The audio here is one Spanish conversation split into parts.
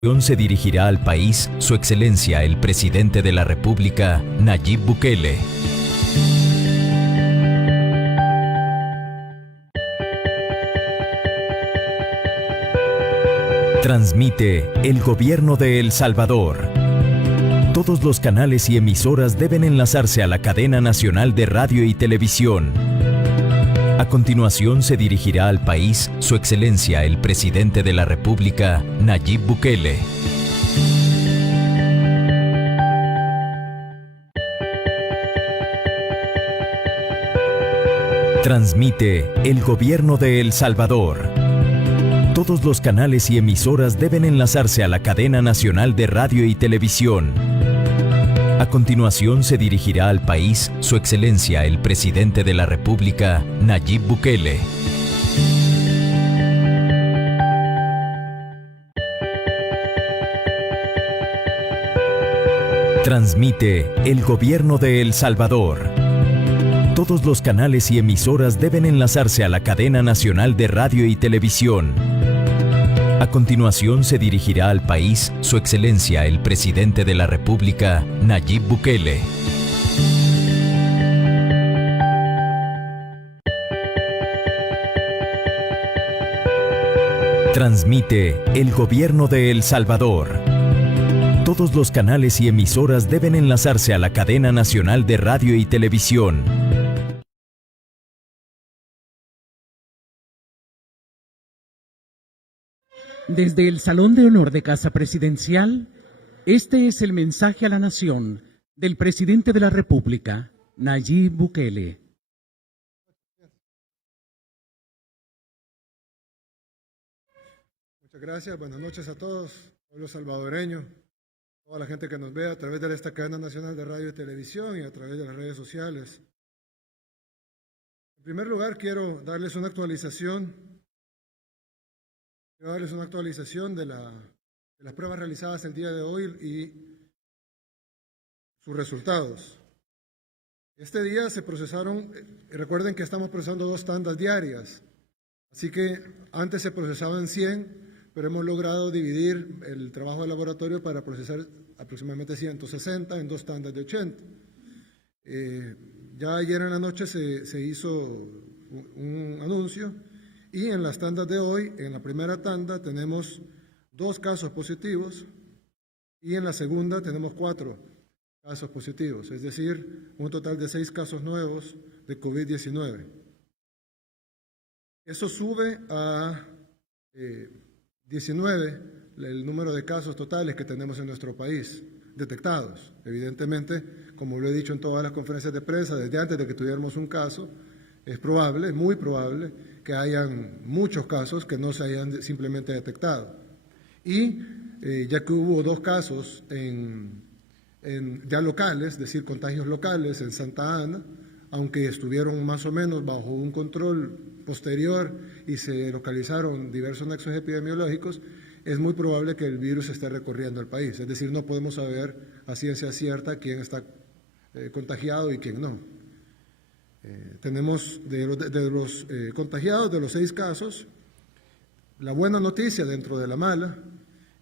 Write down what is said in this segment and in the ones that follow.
Se dirigirá al país Su Excelencia el Presidente de la República, Nayib Bukele. Transmite el Gobierno de El Salvador. Todos los canales y emisoras deben enlazarse a la cadena nacional de radio y televisión. A continuación se dirigirá al país Su Excelencia el Presidente de la República, Nayib Bukele. Transmite el Gobierno de El Salvador. Todos los canales y emisoras deben enlazarse a la cadena nacional de radio y televisión. A continuación se dirigirá al país Su Excelencia el Presidente de la República, Nayib Bukele. Transmite el Gobierno de El Salvador. Todos los canales y emisoras deben enlazarse a la cadena nacional de radio y televisión. A continuación se dirigirá al país Su Excelencia el Presidente de la República, Nayib Bukele. Transmite el Gobierno de El Salvador. Todos los canales y emisoras deben enlazarse a la cadena nacional de radio y televisión. Desde el Salón de Honor de Casa Presidencial, este es el mensaje a la nación del Presidente de la República, Nayib Bukele. Muchas gracias, buenas noches a todos, pueblo salvadoreño, toda la gente que nos ve a través de esta cadena nacional de radio y televisión y a través de las redes sociales. En primer lugar, quiero darles una actualización de las pruebas realizadas el día de hoy y sus resultados. Este día se procesaron, recuerden que estamos procesando 2 tandas diarias, así que antes se procesaban 100, pero hemos logrado dividir el trabajo de laboratorio para procesar aproximadamente 160 en 2 tandas de 80. Ya ayer en la noche se hizo un anuncio. Y en las tandas de hoy, en la primera tanda tenemos 2 casos positivos y en la segunda tenemos 4 casos positivos, es decir, un total de 6 casos nuevos de COVID-19. Eso sube a 19 el número de casos totales que tenemos en nuestro país, detectados. Evidentemente, como lo he dicho en todas las conferencias de prensa, desde antes de que tuviéramos un caso, es probable, muy probable, que hayan muchos casos que no se hayan simplemente detectado. Y ya que hubo 2 casos ya locales, es decir, contagios locales en Santa Ana, aunque estuvieron más o menos bajo un control posterior y se localizaron diversos nexos epidemiológicos, es muy probable que el virus esté recorriendo el país. Es decir, no podemos saber a ciencia cierta quién está contagiado y quién no. Tenemos de los contagiados, de los 6 casos, la buena noticia dentro de la mala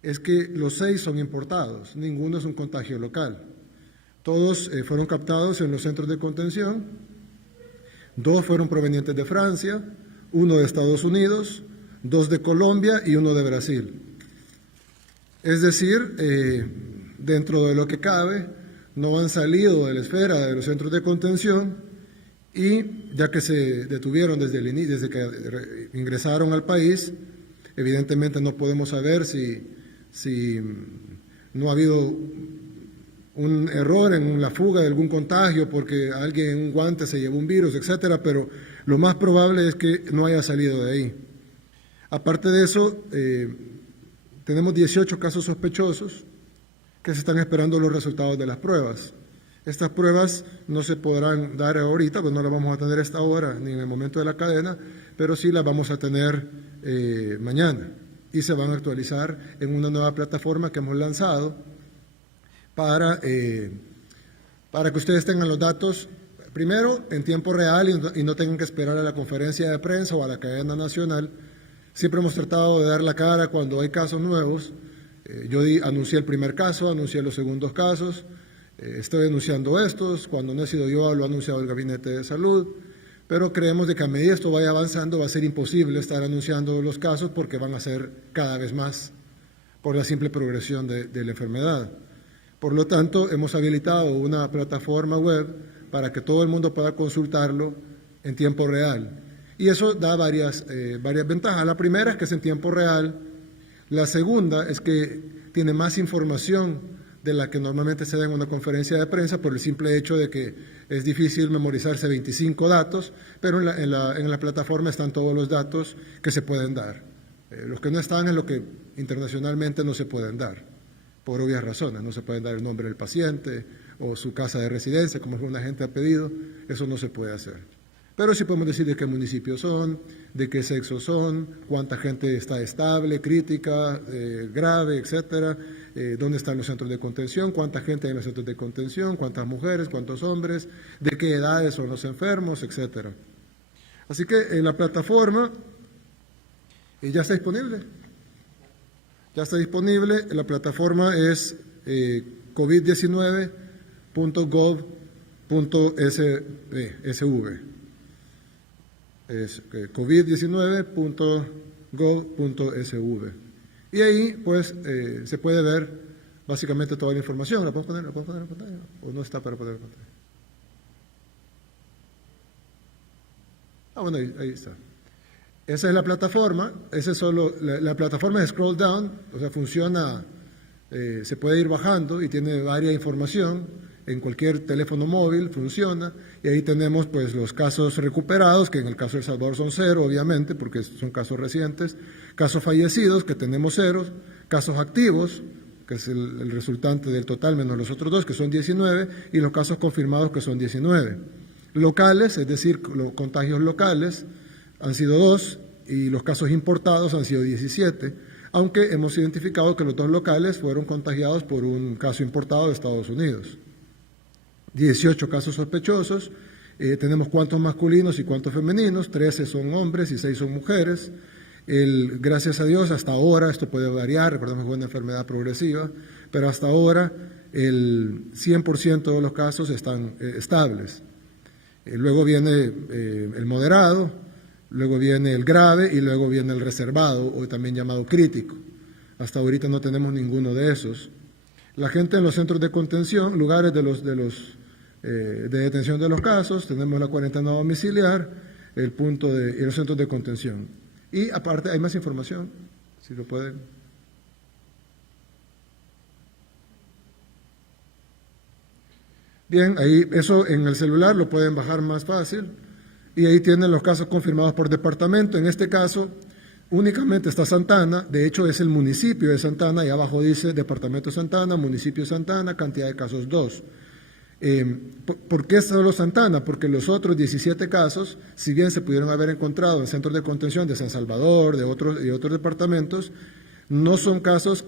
es que los 6 son importados, ninguno es un contagio local. Todos fueron captados en los centros de contención, 2 fueron provenientes de Francia, 1 de Estados Unidos, 2 de Colombia y 1 de Brasil. Es decir, dentro de lo que cabe, no han salido de la esfera de los centros de contención. Y ya que se detuvieron desde que ingresaron al país, evidentemente no podemos saber si no ha habido un error en la fuga de algún contagio porque alguien en un guante se llevó un virus, etcétera, pero lo más probable es que no haya salido de ahí. Aparte de eso, tenemos 18 casos sospechosos que se están esperando los resultados de las pruebas. Estas pruebas no se podrán dar ahorita, pues no las vamos a tener a esta hora ni en el momento de la cadena, pero sí las vamos a tener mañana y se van a actualizar en una nueva plataforma que hemos lanzado para que ustedes tengan los datos, primero en tiempo real y no tengan que esperar a la conferencia de prensa o a la cadena nacional. Siempre hemos tratado de dar la cara cuando hay casos nuevos, Yo anuncié el primer caso, anuncié los segundos casos, estoy anunciando estos, cuando no he sido yo lo ha anunciado el Gabinete de Salud, pero creemos de que a medida esto vaya avanzando va a ser imposible estar anunciando los casos porque van a ser cada vez más por la simple progresión de la enfermedad. Por lo tanto, hemos habilitado una plataforma web para que todo el mundo pueda consultarlo en tiempo real. Y eso da varias ventajas. La primera es que es en tiempo real. La segunda es que tiene más información de la que normalmente se da en una conferencia de prensa por el simple hecho de que es difícil memorizarse 25 datos, pero en la plataforma están todos los datos que se pueden dar. Los que no están es lo que internacionalmente no se pueden dar, por obvias razones. No se pueden dar el nombre del paciente o su casa de residencia, como alguna gente ha pedido, eso no se puede hacer. Pero sí podemos decir de qué municipios son, de qué sexo son, cuánta gente está estable, crítica, grave, etcétera, dónde están los centros de contención, cuánta gente hay en los centros de contención, cuántas mujeres, cuántos hombres, de qué edades son los enfermos, etcétera. Así que en la plataforma ya está disponible. Ya está disponible. La plataforma es covid19.gov.sv. Es covid19.gov.sv. Y ahí, pues, se puede ver básicamente toda la información. ¿La podemos poner en pantalla? ¿O no está para poner en pantalla? Ah, bueno, ahí está. Esa es la plataforma. Esa es solo, la plataforma de scroll down, o sea, funciona, se puede ir bajando y tiene varias información. En cualquier teléfono móvil funciona, y ahí tenemos pues los casos recuperados, que en el caso de El Salvador son 0, obviamente, porque son casos recientes, casos fallecidos, que tenemos 0, casos activos, que es el resultante del total menos los otros 2, que son 19, y los casos confirmados, que son 19. Locales, es decir, los contagios locales, han sido 2, y los casos importados han sido 17, aunque hemos identificado que los 2 locales fueron contagiados por un caso importado de Estados Unidos. 18 casos sospechosos, tenemos cuántos masculinos y cuántos femeninos, 13 son hombres y 6 son mujeres. Gracias a Dios, hasta ahora, esto puede variar, recordemos que es una enfermedad progresiva, pero hasta ahora el 100% de los casos están estables. Luego viene el moderado, luego viene el grave y luego viene el reservado, o también llamado crítico. Hasta ahorita no tenemos ninguno de esos. La gente en los centros de contención, lugares de detención de los casos, tenemos la cuarentena domiciliar, el punto y los centros de contención. Y aparte hay más información, si lo pueden. Bien, ahí eso en el celular lo pueden bajar más fácil, y ahí tienen los casos confirmados por departamento. En este caso únicamente está Santana, de hecho es el municipio de Santana, y abajo dice Departamento de Santana, Municipio de Santana, cantidad de casos 2. ¿Por qué solo Santana? Porque los otros 17 casos, si bien se pudieron haber encontrado en centros de contención de San Salvador, de otros departamentos, no son casos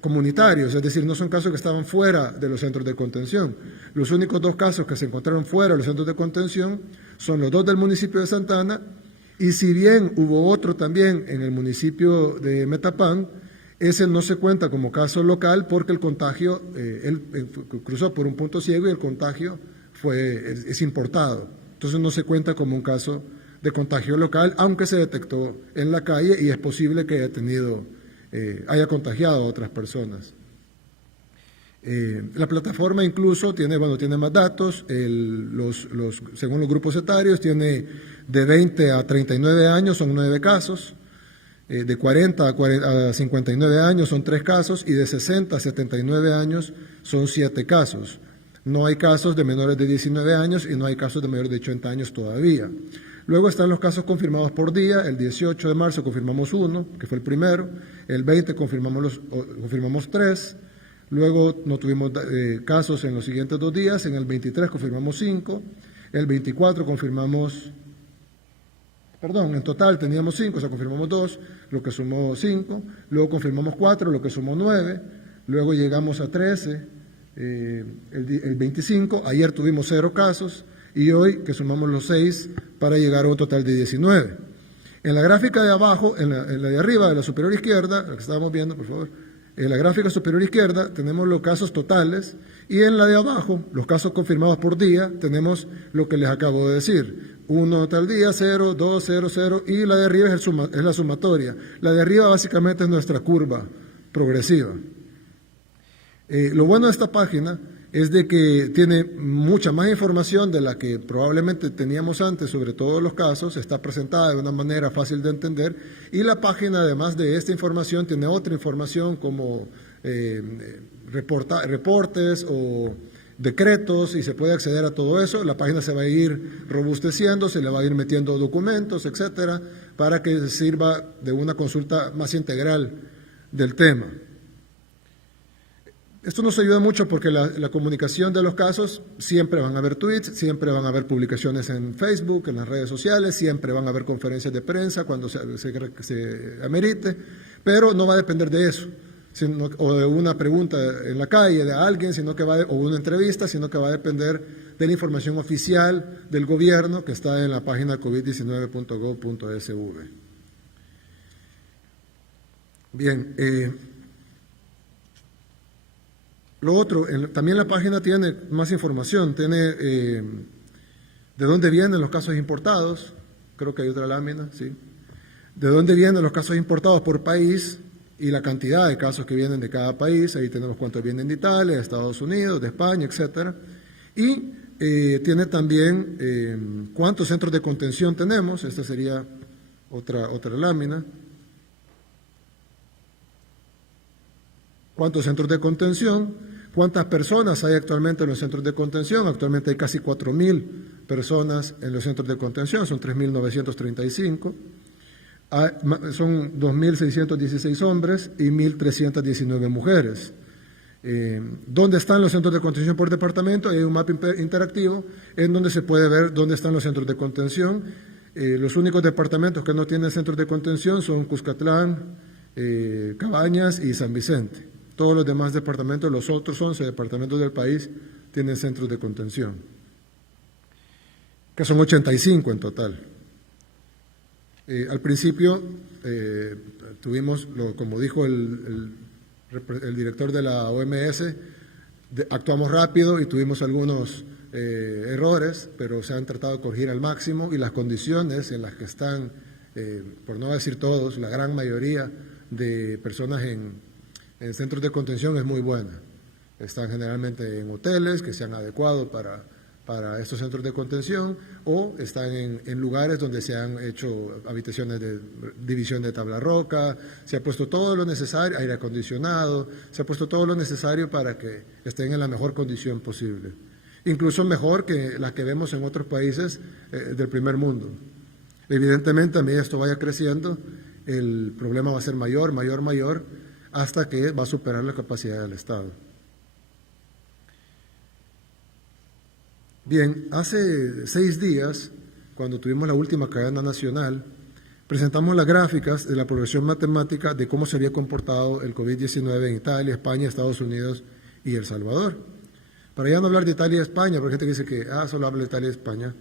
comunitarios, es decir, no son casos que estaban fuera de los centros de contención. Los únicos 2 casos que se encontraron fuera de los centros de contención son los 2 del municipio de Santana. Y si bien hubo otro también en el municipio de Metapán, ese no se cuenta como caso local porque el contagio, él cruzó por un punto ciego y el contagio es importado. Entonces no se cuenta como un caso de contagio local, aunque se detectó en la calle y es posible que haya contagiado a otras personas. La plataforma incluso tiene más datos, según los grupos etarios, tiene de 20 a 39 años son 9 casos, de 40 a 59 años son 3 casos, y de 60 a 79 años son 7 casos. No hay casos de menores de 19 años y no hay casos de mayores de 80 años todavía. Luego están los casos confirmados por día. El 18 de marzo confirmamos 1, que fue el primero, el 20 confirmamos 3, luego no tuvimos casos en los siguientes 2 días, en el 23 confirmamos 5, el 24 confirmamos, en total teníamos 5, o sea, confirmamos 2, lo que sumó 5, luego confirmamos 4, lo que sumó 9, luego llegamos a 13, el 25, ayer tuvimos 0 casos, y hoy que sumamos los 6 para llegar a un total de 19. En la gráfica de abajo, en la de arriba, de la superior izquierda, la que estábamos viendo, por favor, En la gráfica superior izquierda tenemos los casos totales y en la de abajo, los casos confirmados por día, tenemos lo que les acabo de decir. 1 tal día, 0, 2, 0, 0 y la de arriba es la sumatoria. La de arriba básicamente es nuestra curva progresiva. Lo bueno de esta página es de que tiene mucha más información de la que probablemente teníamos antes sobre todos los casos, está presentada de una manera fácil de entender y la página además de esta información tiene otra información como reportes o decretos y se puede acceder a todo eso. La página se va a ir robusteciendo, se le va a ir metiendo documentos, etcétera, para que sirva de una consulta más integral del tema. Esto nos ayuda mucho porque la comunicación de los casos, siempre van a haber tweets, siempre van a haber publicaciones en Facebook, en las redes sociales, siempre van a haber conferencias de prensa cuando se amerite, pero no va a depender de eso, o de una pregunta en la calle de alguien, o una entrevista, sino que va a depender de la información oficial del gobierno que está en la página covid19.gov.sv. Bien, lo otro, también la página tiene más información, tiene de dónde vienen los casos importados, creo que hay otra lámina, ¿sí? De dónde vienen los casos importados por país y la cantidad de casos que vienen de cada país, ahí tenemos cuántos vienen de Italia, de Estados Unidos, de España, etcétera. Y tiene también cuántos centros de contención tenemos, esta sería otra lámina. ¿Cuántos centros de contención? ¿Cuántas personas hay actualmente en los centros de contención? Actualmente hay casi 4.000 personas en los centros de contención, son 3.935. Son 2.616 hombres y 1.319 mujeres. ¿Dónde están los centros de contención por departamento? Hay un mapa interactivo en donde se puede ver dónde están los centros de contención. Los únicos departamentos que no tienen centros de contención son Cuscatlán, Cabañas y San Vicente. Todos los demás departamentos, los otros 11 departamentos del país, tienen centros de contención, que son 85 en total. Al principio tuvimos, como dijo el director de la OMS, actuamos rápido y tuvimos algunos errores, pero se han tratado de corregir al máximo y las condiciones en las que están, por no decir todos, la gran mayoría de personas en centros de contención es muy buena. Están generalmente en hoteles que se han adecuado para estos centros de contención o están en lugares donde se han hecho habitaciones de división de tabla roca, se ha puesto todo lo necesario, aire acondicionado, se ha puesto todo lo necesario para que estén en la mejor condición posible, incluso mejor que las que vemos en otros países del primer mundo. Evidentemente, a medida que esto vaya creciendo, el problema va a ser mayor, hasta que va a superar la capacidad del Estado. Bien, hace 6 días, cuando tuvimos la última cadena nacional, presentamos las gráficas de la progresión matemática de cómo se había comportado el COVID-19 en Italia, España, Estados Unidos y El Salvador. Para ya no hablar de Italia y España, porque hay gente que dice que solo habla de Italia y España,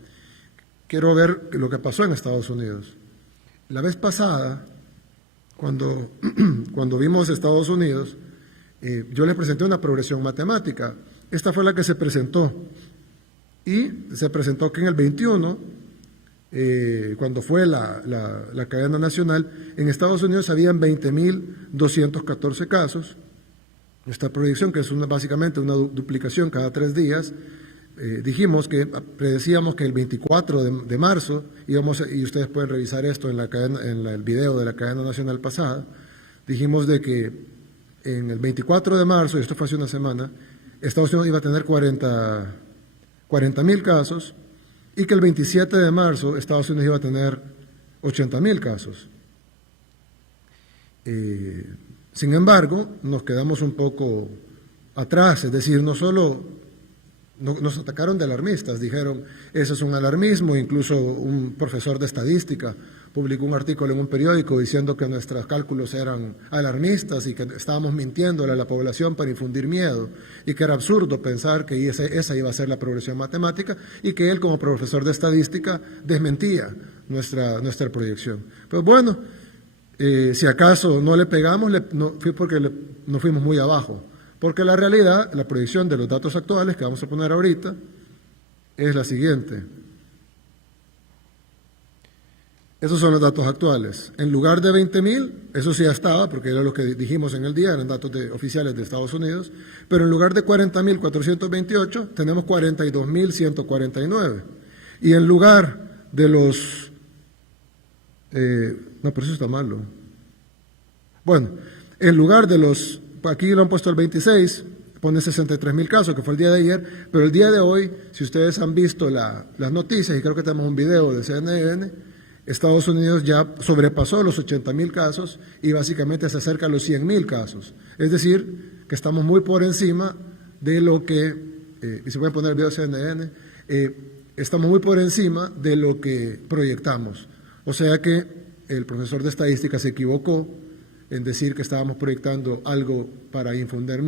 quiero ver lo que pasó en Estados Unidos. La vez pasada, cuando vimos Estados Unidos, yo les presenté una progresión matemática. Esta fue la que se presentó. Y se presentó que en el 21, cuando fue la cadena nacional, en Estados Unidos habían 20.214 casos. Esta proyección, que es básicamente una duplicación cada 3 días, predecíamos que el 24 de marzo, y ustedes pueden revisar esto en el video de la cadena nacional pasada, dijimos de que en el 24 de marzo, y esto fue hace una semana, Estados Unidos iba a tener 40.000 casos, y que el 27 de marzo Estados Unidos iba a tener 80.000 casos. Sin embargo, nos quedamos un poco atrás, es decir, no solo nos atacaron de alarmistas, dijeron, eso es un alarmismo, incluso un profesor de estadística publicó un artículo en un periódico diciendo que nuestros cálculos eran alarmistas y que estábamos mintiéndole a la población para infundir miedo y que era absurdo pensar que esa iba a ser la progresión matemática y que él como profesor de estadística desmentía nuestra proyección. Pues bueno, Si acaso no le pegamos, fue porque nos fuimos muy abajo. Porque la realidad, la proyección de los datos actuales que vamos a poner ahorita, es la siguiente. Esos son los datos actuales. En lugar de 20.000, eso sí ya estaba, porque era lo que dijimos en el día, eran datos oficiales de Estados Unidos, pero en lugar de 40.428, tenemos 42.149. Y en lugar de los... no, pero eso está malo. Bueno, en lugar de los... Aquí lo han puesto el 26, pone 63.000 casos, que fue el día de ayer, pero el día de hoy, si ustedes han visto las noticias, y creo que tenemos un video de CNN, Estados Unidos ya sobrepasó los 80.000 casos y básicamente se acerca a los 100.000 casos. Es decir, que estamos muy por encima de lo que, y se puede poner el video de CNN, estamos muy por encima de lo que proyectamos. O sea que el profesor de estadística se equivocó en decir que estábamos proyectando algo para infundir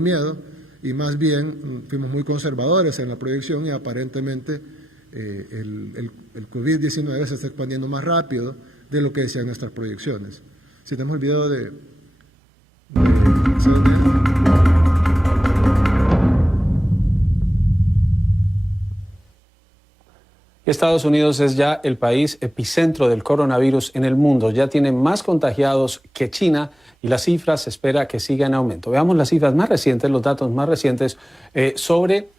miedo, y más bien fuimos muy conservadores en la proyección y aparentemente el COVID-19 se está expandiendo más rápido de lo que decían nuestras proyecciones. Si tenemos el video de Estados Unidos es ya el país epicentro del coronavirus en el mundo. Ya tiene más contagiados que China y las cifras se espera que sigan en aumento. Veamos las cifras más recientes, los datos más recientes sobre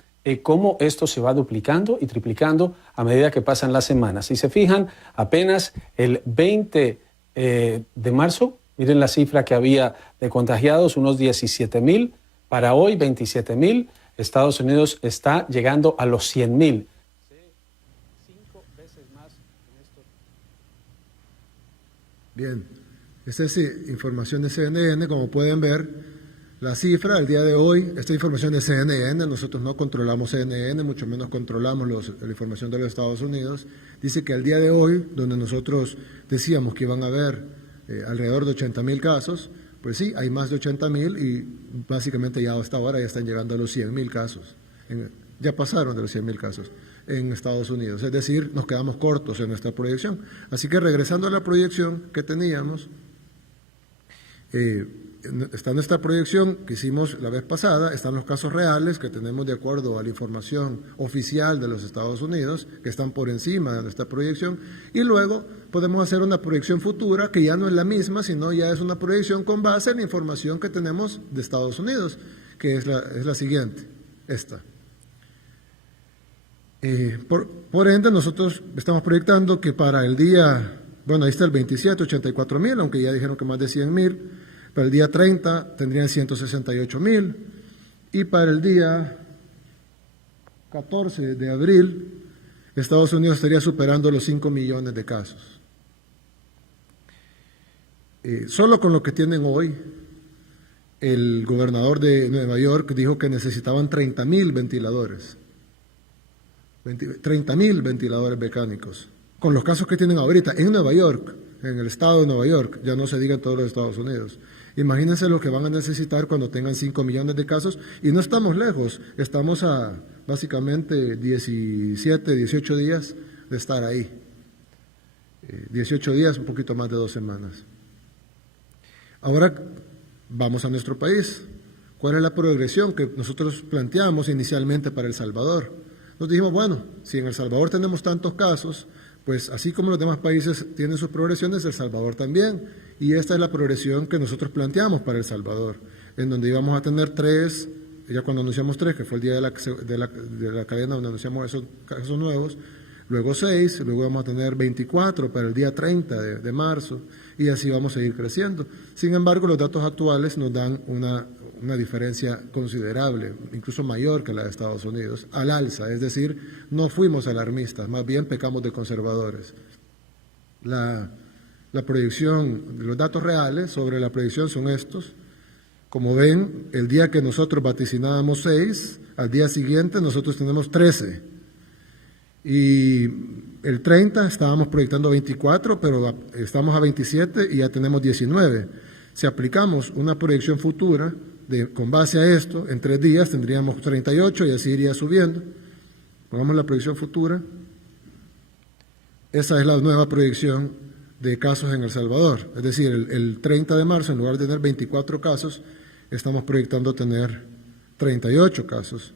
cómo esto se va duplicando y triplicando a medida que pasan las semanas. Si se fijan, apenas el 20 de marzo, miren la cifra que había de contagiados, unos 17.000. Para hoy, 27.000. Estados Unidos está llegando a los 100.000. 5 veces más en estos. Bien, esta es información de CNN, como pueden ver. La cifra, el día de hoy, esta información de CNN, nosotros no controlamos CNN, mucho menos controlamos la información de los Estados Unidos, dice que al día de hoy, donde nosotros decíamos que iban a haber alrededor de 80.000 casos, pues sí, hay más de 80.000 y básicamente ya hasta ahora ya están llegando a los 100.000 casos, ya pasaron de los 100.000 casos en Estados Unidos, es decir, nos quedamos cortos en nuestra proyección. Así que regresando a la proyección que teníamos, está nuestra proyección que hicimos la vez pasada, están los casos reales que tenemos de acuerdo a la información oficial de los Estados Unidos, que están por encima de nuestra proyección, y luego podemos hacer una proyección futura que ya no es la misma, sino ya es una proyección con base en la información que tenemos de Estados Unidos, que es la siguiente, esta. Por ende, nosotros estamos proyectando que para el día, bueno, ahí está el 27, 84.000, aunque ya dijeron que más de 100.000, para el día 30 tendrían 168.000 y para el día 14 de abril Estados Unidos estaría superando los 5 millones de casos. Solo con lo que tienen hoy, el gobernador de Nueva York dijo que necesitaban 30.000 ventiladores. 30.000 ventiladores mecánicos. Con los casos que tienen ahorita en Nueva York, en el estado de Nueva York, ya no se diga en todos los Estados Unidos. Imagínense lo que van a necesitar cuando tengan 5 millones de casos, y no estamos lejos, estamos a básicamente 17, 18 días de estar ahí. 18 días, un poquito más de 2 semanas. Ahora vamos a nuestro país. ¿Cuál es la progresión que nosotros planteamos inicialmente para El Salvador? Nos dijimos, bueno, si en El Salvador tenemos tantos casos, pues así como los demás países tienen sus progresiones, El Salvador también. Y esta es la progresión que nosotros planteamos para El Salvador, en donde íbamos a tener 3, ya cuando anunciamos 3, que fue el día de la cadena donde anunciamos esos casos nuevos, luego 6, luego vamos a tener 24 para el día 30 de marzo, y así vamos a ir creciendo. Sin embargo, los datos actuales nos dan una diferencia considerable, incluso mayor que la de Estados Unidos, al alza, es decir, no fuimos alarmistas, más bien pecamos de conservadores. La proyección, los datos reales sobre la proyección son estos. Como ven, el día que nosotros vaticinábamos 6, al día siguiente nosotros tenemos 13. Y el 30 estábamos proyectando 24, pero estamos a 27 y ya tenemos 19. Si aplicamos una proyección futura con base a esto, en 3 días tendríamos 38 y así iría subiendo. Pongamos la proyección futura. Esa es la nueva proyección de casos en El Salvador. Es decir, el 30 de marzo, en lugar de tener 24 casos, estamos proyectando tener 38 casos.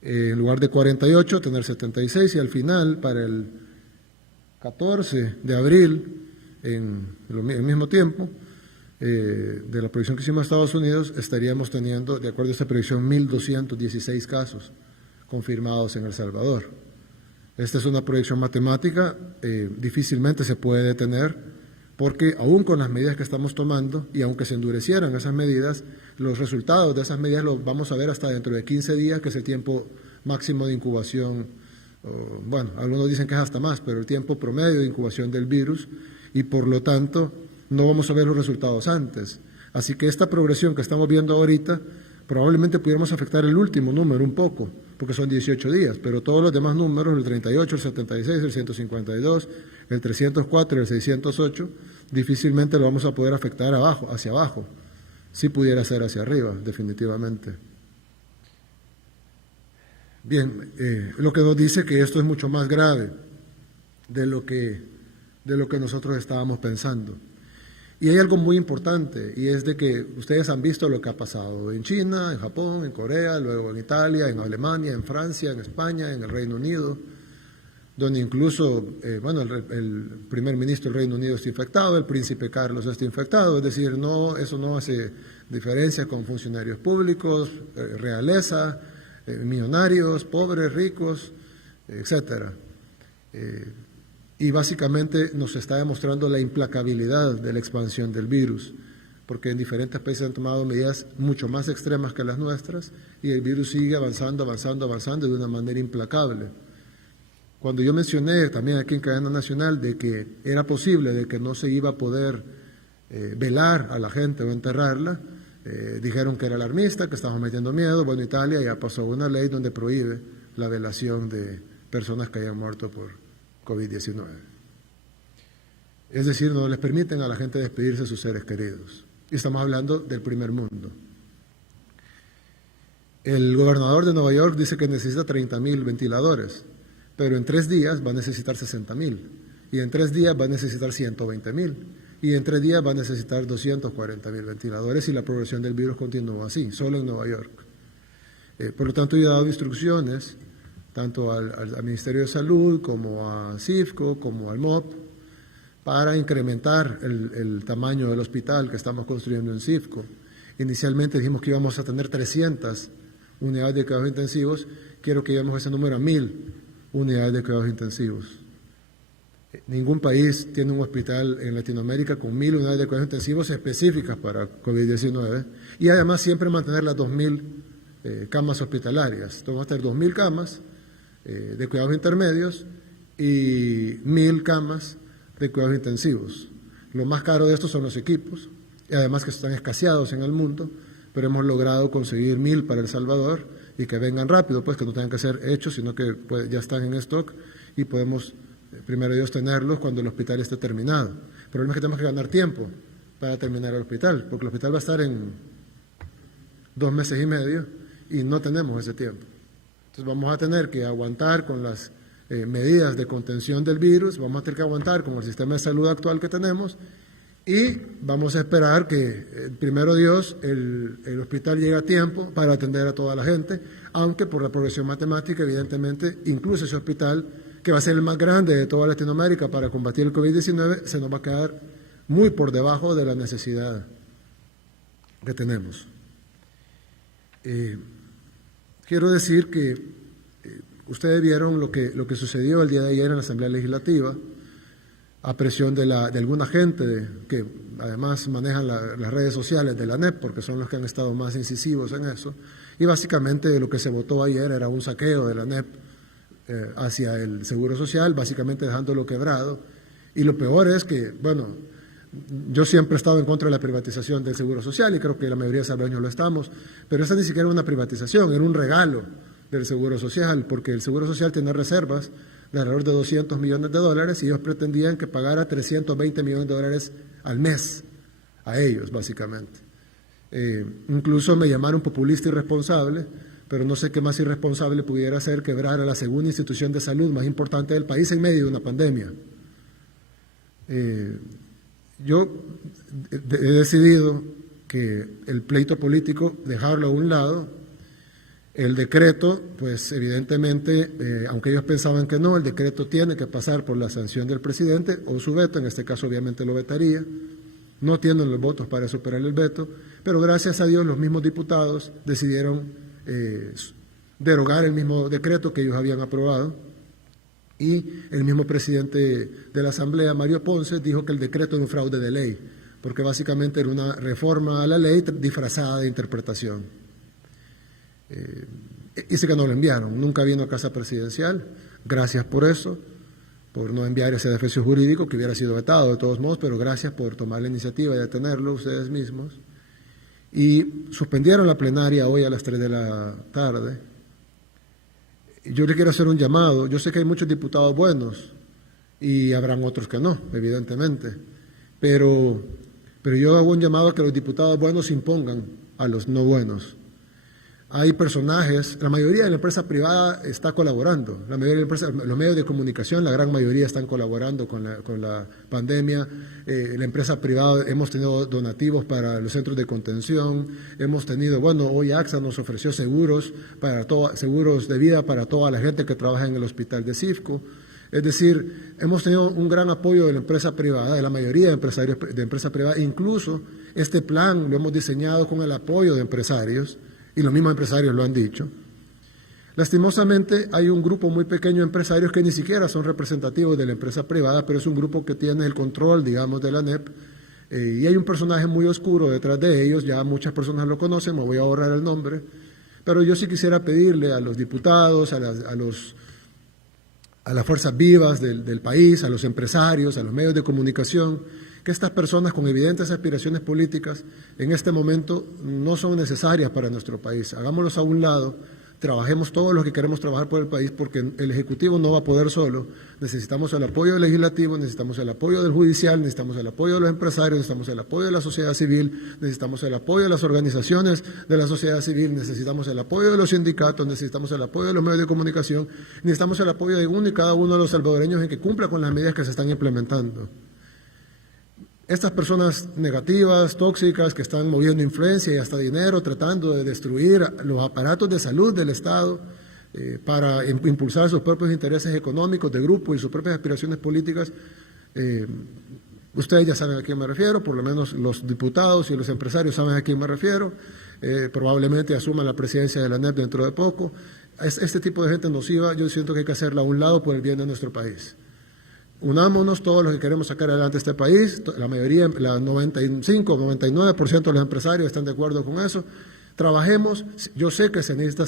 En lugar de 48, tener 76, y al final, para el 14 de abril, en el mismo tiempo, de la proyección que hicimos a Estados Unidos, estaríamos teniendo, de acuerdo a esta proyección, 1.216 casos confirmados en El Salvador. Esta es una proyección matemática, difícilmente se puede detener, porque aún con las medidas que estamos tomando, y aunque se endurecieran esas medidas, los resultados de esas medidas los vamos a ver hasta dentro de 15 días, que es el tiempo máximo de incubación. Bueno, algunos dicen que es hasta más, pero el tiempo promedio de incubación del virus, y por lo tanto no vamos a ver los resultados antes. Así que esta progresión que estamos viendo ahorita, probablemente pudiéramos afectar el último número un poco, porque son 18 días, pero todos los demás números, el 38, el 76, el 152, el 304 y el 608, difícilmente lo vamos a poder afectar hacia abajo. Sí pudiera ser hacia arriba, definitivamente. Bien, lo que nos dice que esto es mucho más grave de lo que nosotros estábamos pensando. Y hay algo muy importante, y es de que ustedes han visto lo que ha pasado en China, en Japón, en Corea, luego en Italia, en Alemania, en Francia, en España, en el Reino Unido, donde incluso, el primer ministro del Reino Unido está infectado, el príncipe Carlos está infectado, es decir, eso no hace diferencia con funcionarios públicos, realeza, millonarios, pobres, ricos, etcétera. Y básicamente nos está demostrando la implacabilidad de la expansión del virus, porque en diferentes países han tomado medidas mucho más extremas que las nuestras y el virus sigue avanzando de una manera implacable. Cuando yo mencioné también aquí en Cadena Nacional de que era posible, de que no se iba a poder velar a la gente o enterrarla, dijeron que era alarmista, que estábamos metiendo miedo. Bueno, Italia ya pasó una ley donde prohíbe la velación de personas que hayan muerto por COVID-19. Es decir, no les permiten a la gente despedirse de sus seres queridos. Y estamos hablando del primer mundo. El gobernador de Nueva York dice que necesita 30,000 ventiladores, pero en 3 días va a necesitar 60,000, y en 3 días va a necesitar 120,000, y en 3 días va a necesitar 240,000 ventiladores, y la progresión del virus continúa así, solo en Nueva York. Por lo tanto, yo he dado instrucciones tanto al Ministerio de Salud como a CIFCO, como al MOP, para incrementar el tamaño del hospital que estamos construyendo en CIFCO. Inicialmente dijimos que íbamos a tener 300 unidades de cuidados intensivos, quiero que llevemos ese número a 1,000 unidades de cuidados intensivos. Ningún país tiene un hospital en Latinoamérica con 1,000 unidades de cuidados intensivos específicas para COVID-19, y además siempre mantener las 2,000 camas hospitalarias. Entonces vamos a tener 2,000 camas de cuidados intermedios y 1,000 camas de cuidados intensivos. Lo más caro de estos son los equipos, y además que están escaseados en el mundo, pero hemos logrado conseguir 1,000 para El Salvador y que vengan rápido, pues que no tengan que ser hechos, sino que ya están en stock y podemos, primero Dios, tenerlos cuando el hospital esté terminado. El problema es que tenemos que ganar tiempo para terminar el hospital, porque el hospital va a estar en 2 meses y medio y no tenemos ese tiempo. Entonces vamos a tener que aguantar con las medidas de contención del virus, vamos a tener que aguantar con el sistema de salud actual que tenemos, y vamos a esperar que, primero Dios, el hospital llegue a tiempo para atender a toda la gente, aunque por la progresión matemática, evidentemente, incluso ese hospital, que va a ser el más grande de toda Latinoamérica para combatir el COVID-19, se nos va a quedar muy por debajo de la necesidad que tenemos. Quiero decir que ustedes vieron lo que sucedió el día de ayer en la Asamblea Legislativa, a presión de alguna gente que además manejan las redes sociales de la ANEP, porque son los que han estado más incisivos en eso, y básicamente lo que se votó ayer era un saqueo de la ANEP hacia el Seguro Social, básicamente dejándolo quebrado. Y lo peor es que, bueno, yo siempre he estado en contra de la privatización del Seguro Social, y creo que la mayoría de salvadoreños lo estamos, pero esa ni siquiera era una privatización, era un regalo del Seguro Social, porque el Seguro Social tiene reservas de alrededor de $200 millones, y ellos pretendían que pagara $320 millones al mes a ellos, básicamente. Incluso me llamaron populista irresponsable, pero no sé qué más irresponsable pudiera ser quebrar a la segunda institución de salud más importante del país en medio de una pandemia. Yo he decidido que el pleito político dejarlo a un lado. El decreto, pues evidentemente, aunque ellos pensaban que no, el decreto tiene que pasar por la sanción del presidente o su veto, en este caso obviamente lo vetaría. No tienen los votos para superar el veto, pero gracias a Dios los mismos diputados decidieron derogar el mismo decreto que ellos habían aprobado, y el mismo presidente de la Asamblea, Mario Ponce, dijo que el decreto era un fraude de ley, porque básicamente era una reforma a la ley disfrazada de interpretación. Dice que no lo enviaron, nunca vino a Casa Presidencial, gracias por eso, por no enviar ese defensor jurídico que hubiera sido vetado de todos modos, pero gracias por tomar la iniciativa de detenerlo ustedes mismos. Y suspendieron la plenaria hoy a las 3 de la tarde. Yo le quiero hacer un llamado. Yo sé que hay muchos diputados buenos y habrán otros que no, evidentemente, pero yo hago un llamado a que los diputados buenos impongan a los no buenos. Hay personajes, la mayoría de la empresa privada está colaborando, la mayoría de la empresa, los medios de comunicación, la gran mayoría están colaborando con la pandemia. La empresa privada, hemos tenido donativos para los centros de contención, hemos tenido, bueno, hoy AXA nos ofreció seguros de vida para toda la gente que trabaja en el hospital de Cifco. Es decir, hemos tenido un gran apoyo de la empresa privada, de la mayoría de empresarios de empresa privada. Incluso este plan lo hemos diseñado con el apoyo de empresarios, y los mismos empresarios lo han dicho. Lastimosamente hay un grupo muy pequeño de empresarios que ni siquiera son representativos de la empresa privada, pero es un grupo que tiene el control, digamos, de la ANEP, y hay un personaje muy oscuro detrás de ellos, ya muchas personas lo conocen, me voy a ahorrar el nombre, pero yo sí quisiera pedirle a los diputados, a las fuerzas vivas del país, a los empresarios, a los medios de comunicación, que estas personas con evidentes aspiraciones políticas en este momento no son necesarias para nuestro país. Hagámoslos a un lado, trabajemos todos los que queremos trabajar por el país, porque el Ejecutivo no va a poder solo. Necesitamos el apoyo del Legislativo, necesitamos el apoyo del Judicial, necesitamos el apoyo de los empresarios, necesitamos el apoyo de la sociedad civil, necesitamos el apoyo de las organizaciones de la sociedad civil, necesitamos el apoyo de los sindicatos, necesitamos el apoyo de los medios de comunicación, necesitamos el apoyo de uno y cada uno de los salvadoreños en que cumpla con las medidas que se están implementando. Estas personas negativas, tóxicas, que están moviendo influencia y hasta dinero, tratando de destruir los aparatos de salud del Estado para impulsar sus propios intereses económicos de grupo y sus propias aspiraciones políticas, ustedes ya saben a quién me refiero, por lo menos los diputados y los empresarios saben a quién me refiero, probablemente asuman la presidencia de la ANEP dentro de poco. Este tipo de gente nociva yo siento que hay que hacerla a un lado por el bien de nuestro país. Unámonos todos los que queremos sacar adelante este país, la mayoría, la 95, 99% de los empresarios están de acuerdo con eso. Trabajemos, yo sé que se necesita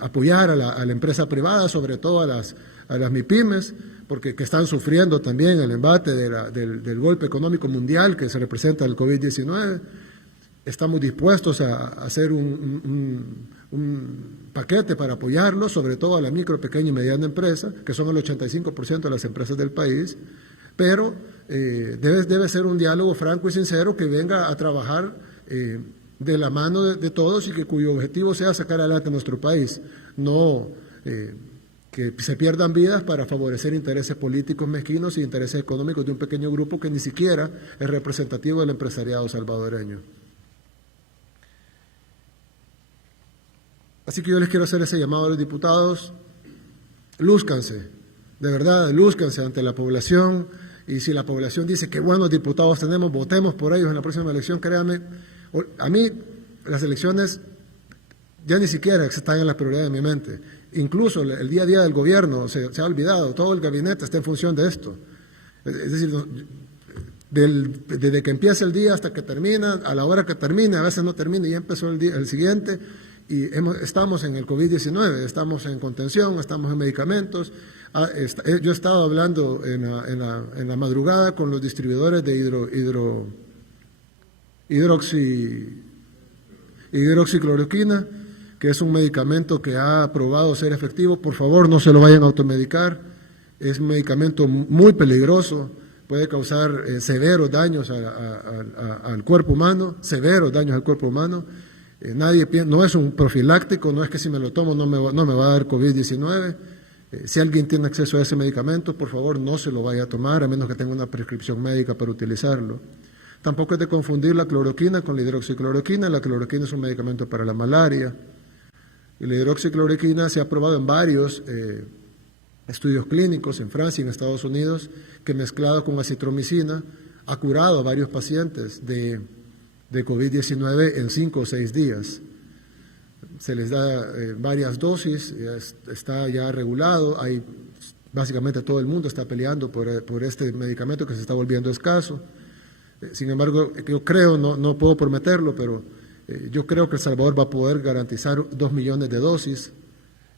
apoyar a la empresa privada, sobre todo a las MIPYMES, porque que están sufriendo también el embate del golpe económico mundial que se representa el COVID-19. Estamos dispuestos a hacer un paquete para apoyarlos, sobre todo a la micro, pequeña y mediana empresa, que son el 85% de las empresas del país, pero debe ser un diálogo franco y sincero que venga a trabajar de la mano de todos y cuyo objetivo sea sacar adelante a nuestro país, no que se pierdan vidas para favorecer intereses políticos mezquinos y intereses económicos de un pequeño grupo que ni siquiera es representativo del empresariado salvadoreño. Así que yo les quiero hacer ese llamado a los diputados: lúzcanse, de verdad, lúzcanse ante la población, y si la población dice que buenos diputados tenemos, votemos por ellos en la próxima elección. Créanme, a mí las elecciones ya ni siquiera están en la prioridad de mi mente. Incluso el día a día del gobierno se ha olvidado, todo el gabinete está en función de esto. Es decir, desde que empieza el día hasta que termina, a la hora que termina, a veces no termina y ya empezó el siguiente. Y estamos en el COVID-19, estamos en contención, estamos en medicamentos. Yo he estado hablando en la madrugada con los distribuidores de hidroxicloroquina, que es un medicamento que ha probado ser efectivo. Por favor, no se lo vayan a automedicar. Es un medicamento muy peligroso, puede causar severos daños al cuerpo humano, severos daños al cuerpo humano. No es un profiláctico, no es que si me lo tomo no me va a dar COVID-19. Si alguien tiene acceso a ese medicamento, por favor no se lo vaya a tomar a menos que tenga una prescripción médica para utilizarlo. Tampoco es de confundir la cloroquina con la hidroxicloroquina. La cloroquina es un medicamento para la malaria. Y la hidroxicloroquina se ha probado en varios estudios clínicos en Francia y en Estados Unidos, que mezclado con acitromicina ha curado a varios pacientes de COVID-19 en 5 o 6 días. Se les da varias dosis, está ya regulado, básicamente todo el mundo está peleando por este medicamento que se está volviendo escaso. Sin embargo, yo creo, no puedo prometerlo, pero yo creo que El Salvador va a poder garantizar 2 millones de dosis.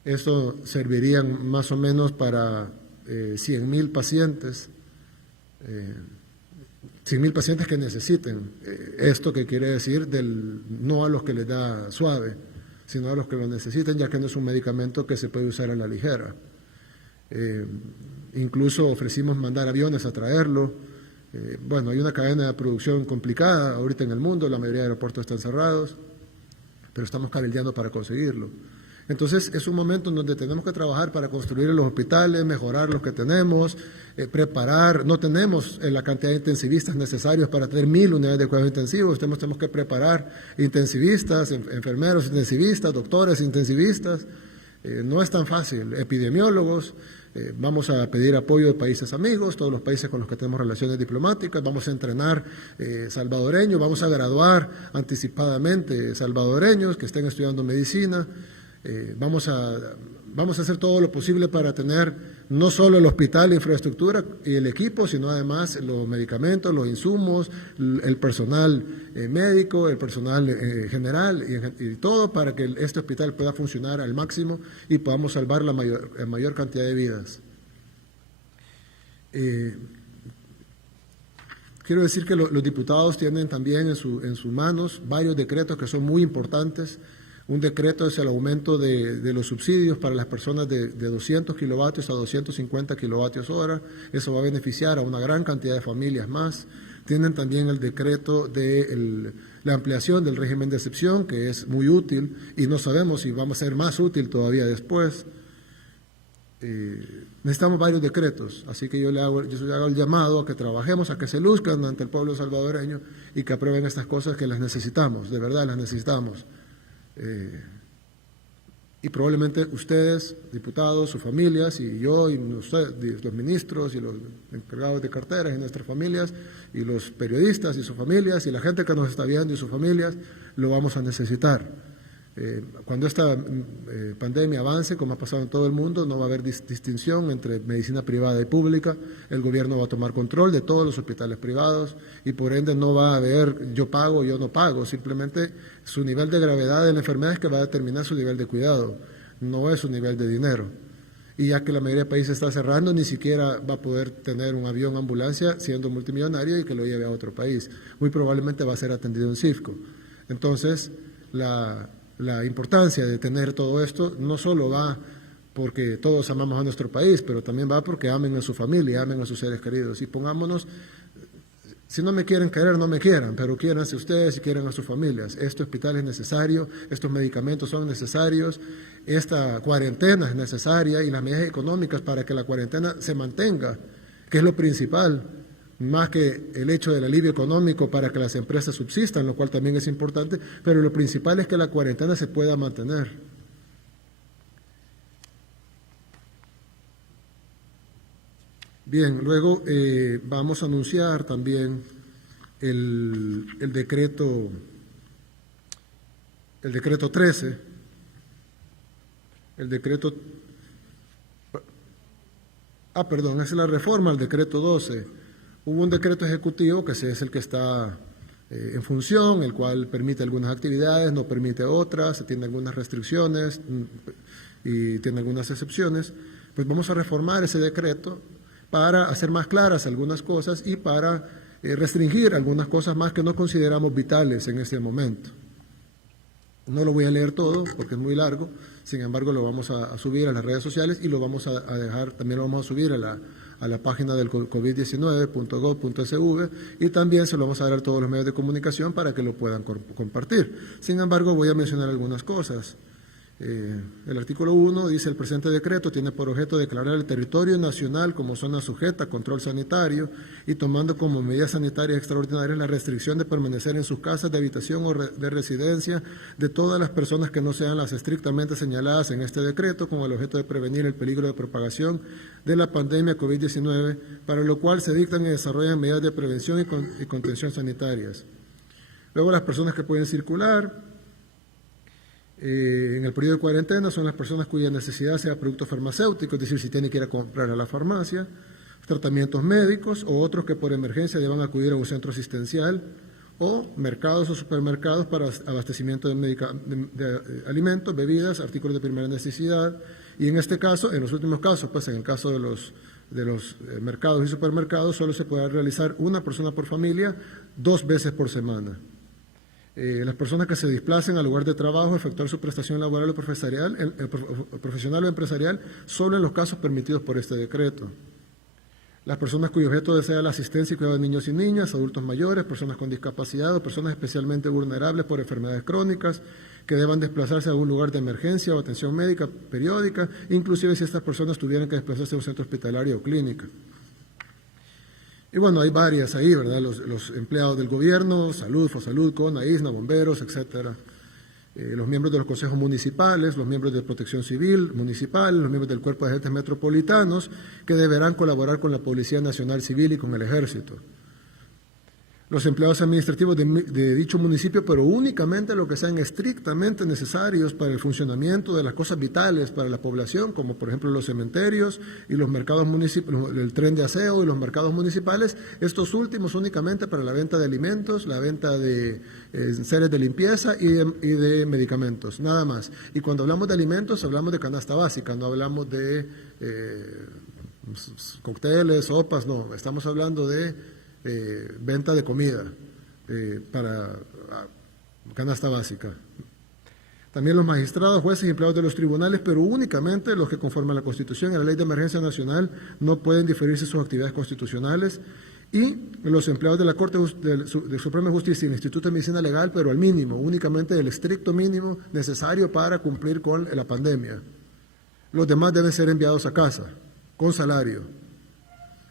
Esto serviría más o menos para 100,000 pacientes, 100,000 pacientes que necesiten esto, que quiere decir no a los que les da suave, sino a los que lo necesiten, ya que no es un medicamento que se puede usar a la ligera. Incluso ofrecimos mandar aviones a traerlo. Bueno, hay una cadena de producción complicada ahorita en el mundo, la mayoría de aeropuertos están cerrados, pero estamos cabildeando para conseguirlo. Entonces es un momento en donde tenemos que trabajar para construir los hospitales, mejorar los que tenemos, preparar. No tenemos la cantidad de intensivistas necesarios para tener 1,000 unidades de cuidados intensivos. Tenemos que preparar intensivistas, enfermeros intensivistas, doctores intensivistas. No es tan fácil. Epidemiólogos. Vamos a pedir apoyo de países amigos, todos los países con los que tenemos relaciones diplomáticas. Vamos a entrenar salvadoreños, vamos a graduar anticipadamente salvadoreños que estén estudiando medicina. Vamos a hacer todo lo posible para tener no solo el hospital, la infraestructura y el equipo, sino además los medicamentos, los insumos, el personal médico, el personal general y todo para que este hospital pueda funcionar al máximo y podamos salvar la mayor cantidad de vidas. Quiero decir que los diputados tienen también en sus manos varios decretos que son muy importantes. Un decreto es el aumento de los subsidios para las personas de 200 kilovatios a 250 kilovatios hora. Eso va a beneficiar a una gran cantidad de familias más. Tienen también el decreto de la ampliación del régimen de excepción, que es muy útil y no sabemos si vamos a ser más útil todavía después. Necesitamos varios decretos, así que yo hago el llamado a que trabajemos, a que se luzcan ante el pueblo salvadoreño y que aprueben estas cosas que las necesitamos, de verdad las necesitamos. Y probablemente ustedes, diputados, sus familias, y yo, y los ministros, y los encargados de carteras, y nuestras familias, y los periodistas, y sus familias, y la gente que nos está viendo, y sus familias, lo vamos a necesitar. Cuando esta pandemia avance, como ha pasado en todo el mundo, no va a haber distinción entre medicina privada y pública. El gobierno va a tomar control de todos los hospitales privados y por ende no va a haber yo pago, yo no pago. Simplemente su nivel de gravedad de la enfermedad es que va a determinar su nivel de cuidado, no es su nivel de dinero. Y ya que la mayoría de países está cerrando, ni siquiera va a poder tener un avión ambulancia siendo multimillonario y que lo lleve a otro país. Muy probablemente va a ser atendido en CIFCO. Entonces, la importancia de tener todo esto no solo va porque todos amamos a nuestro país, pero también va porque amen a su familia, amen a sus seres queridos. Y pongámonos, si no me quieren querer, no me quieran, pero quiéranse ustedes y quieran a sus familias. Este hospital es necesario, estos medicamentos son necesarios, esta cuarentena es necesaria y las medidas económicas para que la cuarentena se mantenga, que es lo principal, más que el hecho del alivio económico para que las empresas subsistan, lo cual también es importante, pero lo principal es que la cuarentena se pueda mantener. Bien, luego vamos a anunciar también el decreto 13, es la reforma al decreto 12. Hubo un decreto ejecutivo que es el que está en función, el cual permite algunas actividades, no permite otras, tiene algunas restricciones y tiene algunas excepciones. Pues vamos a reformar ese decreto para hacer más claras algunas cosas y para restringir algunas cosas más que no consideramos vitales en este momento. No lo voy a leer todo porque es muy largo, sin embargo lo vamos a subir a las redes sociales y lo vamos a dejar, también lo vamos a subir a la página del covid19.gov.sv y también se lo vamos a dar a todos los medios de comunicación para que lo puedan compartir. Sin embargo, voy a mencionar algunas cosas. El artículo 1 dice: el presente decreto tiene por objeto declarar el territorio nacional como zona sujeta a control sanitario y tomando como medida sanitaria extraordinaria la restricción de permanecer en sus casas de habitación o de residencia de todas las personas que no sean las estrictamente señaladas en este decreto, con el objeto de prevenir el peligro de propagación de la pandemia COVID-19, para lo cual se dictan y desarrollan medidas de prevención y contención sanitarias. Luego, las personas que pueden circular en el periodo de cuarentena son las personas cuya necesidad sea producto farmacéutico, es decir, si tiene que ir a comprar a la farmacia, tratamientos médicos o otros que por emergencia deban acudir a un centro asistencial, o mercados o supermercados para abastecimiento de alimentos, bebidas, artículos de primera necesidad. Y en este caso, en los últimos casos, pues en el caso de los mercados y supermercados, solo se puede realizar una persona por familia 2 veces por semana. Las personas que se desplacen al lugar de trabajo, efectuar su prestación laboral o profesional o empresarial, solo en los casos permitidos por este decreto. Las personas cuyo objeto sea la asistencia y cuidado de niños y niñas, adultos mayores, personas con discapacidad o personas especialmente vulnerables por enfermedades crónicas, que deban desplazarse a un lugar de emergencia o atención médica periódica, inclusive si estas personas tuvieran que desplazarse a un centro hospitalario o clínica. Y bueno, hay varias ahí, ¿verdad? Los empleados del gobierno, salud, Fosalud, CONA, ISNA, bomberos, etcétera. Los miembros de los consejos municipales, los miembros de protección civil municipal, los miembros del cuerpo de agentes metropolitanos, que deberán colaborar con la Policía Nacional Civil y con el Ejército. Los empleados administrativos de dicho municipio, pero únicamente lo que sean estrictamente necesarios para el funcionamiento de las cosas vitales para la población, como por ejemplo los cementerios y los mercados municipales, el tren de aseo y los mercados municipales, estos últimos únicamente para la venta de alimentos, la venta de enseres de limpieza y de medicamentos, nada más. Y cuando hablamos de alimentos, hablamos de canasta básica, no hablamos de cócteles, sopas, no, estamos hablando de venta de comida para canasta básica. También los magistrados, jueces y empleados de los tribunales, pero únicamente los que conforman la Constitución y la Ley de Emergencia Nacional no pueden diferirse sus actividades constitucionales, y los empleados de la Corte de Suprema Justicia y el Instituto de Medicina Legal, pero al mínimo, únicamente el estricto mínimo necesario para cumplir con la pandemia. Los demás deben ser enviados a casa, con salario.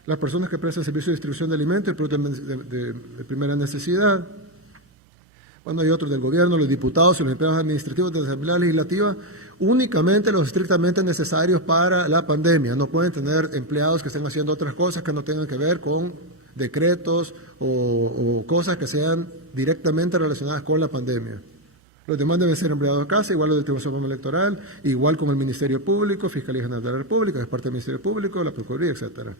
Las personas que prestan servicio de distribución de alimentos y productos de primera necesidad. Bueno, hay otros del gobierno, los diputados y los empleados administrativos de la Asamblea Legislativa, únicamente los estrictamente necesarios para la pandemia. No pueden tener empleados que estén haciendo otras cosas que no tengan que ver con decretos o cosas que sean directamente relacionadas con la pandemia. Los demás deben ser empleados a casa, igual los del Tribunal Supremo Electoral, igual con el Ministerio Público, Fiscalía General de la República, es parte del Ministerio Público, la Procuraduría, etcétera.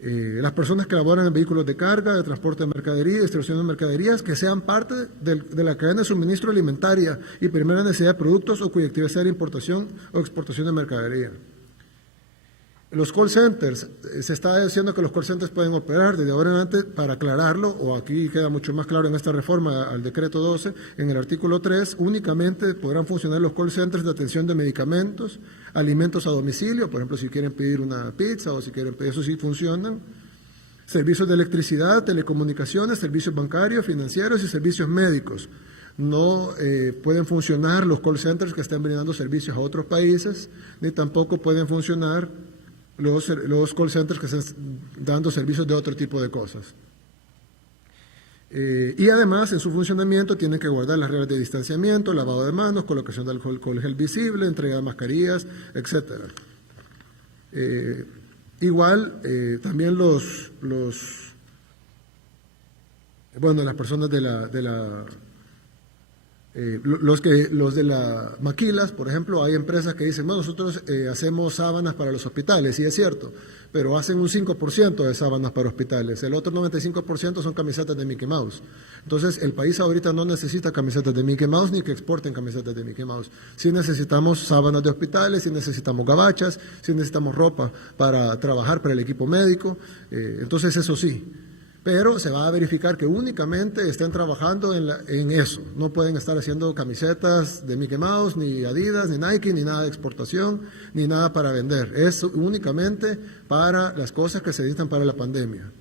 Las personas que laboran en vehículos de carga, de transporte de mercadería, distribución de mercaderías, que sean parte de la cadena de suministro alimentaria y primera necesidad de productos o cuya actividad sea la importación o exportación de mercadería. Los call centers, se está diciendo que los call centers pueden operar desde ahora en adelante, para aclararlo, o aquí queda mucho más claro en esta reforma al decreto 12, en el artículo 3, únicamente podrán funcionar los call centers de atención de medicamentos, alimentos a domicilio, por ejemplo, si quieren pedir una pizza o si quieren pedir, eso sí funcionan, servicios de electricidad, telecomunicaciones, servicios bancarios, financieros y servicios médicos. No pueden funcionar los call centers que estén brindando servicios a otros países, ni tampoco pueden funcionar los call centers que están dando servicios de otro tipo de cosas. Y además, en su funcionamiento tienen que guardar las reglas de distanciamiento, lavado de manos, colocación de alcohol gel visible, entrega de mascarillas, etc. Igual, también las personas los de las maquilas, por ejemplo, hay empresas que dicen, bueno, nosotros hacemos sábanas para los hospitales, y es cierto, pero hacen un 5% de sábanas para hospitales, el otro 95% son camisetas de Mickey Mouse. Entonces, el país ahorita no necesita camisetas de Mickey Mouse ni que exporten camisetas de Mickey Mouse. Sí necesitamos sábanas de hospitales, sí necesitamos gabachas, sí necesitamos ropa para trabajar para el equipo médico, entonces eso sí. Pero se va a verificar que únicamente estén trabajando en eso. No pueden estar haciendo camisetas de Mickey Mouse, ni Adidas, ni Nike, ni nada de exportación, ni nada para vender. Es únicamente para las cosas que se necesitan para la pandemia.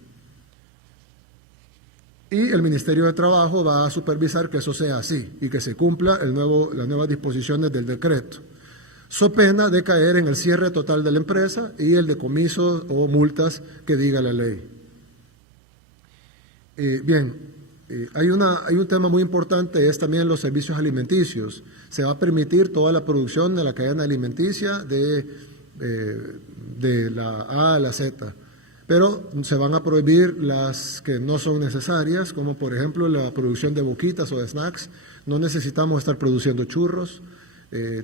Y el Ministerio de Trabajo va a supervisar que eso sea así y que se cumpla las nuevas disposiciones del decreto, so pena de caer en el cierre total de la empresa y el decomiso o multas que diga la ley. Hay un tema muy importante, es también los servicios alimenticios. Se va a permitir toda la producción de la cadena alimenticia de la A a la Z, pero se van a prohibir las que no son necesarias, como por ejemplo la producción de boquitas o de snacks. No necesitamos estar produciendo churros.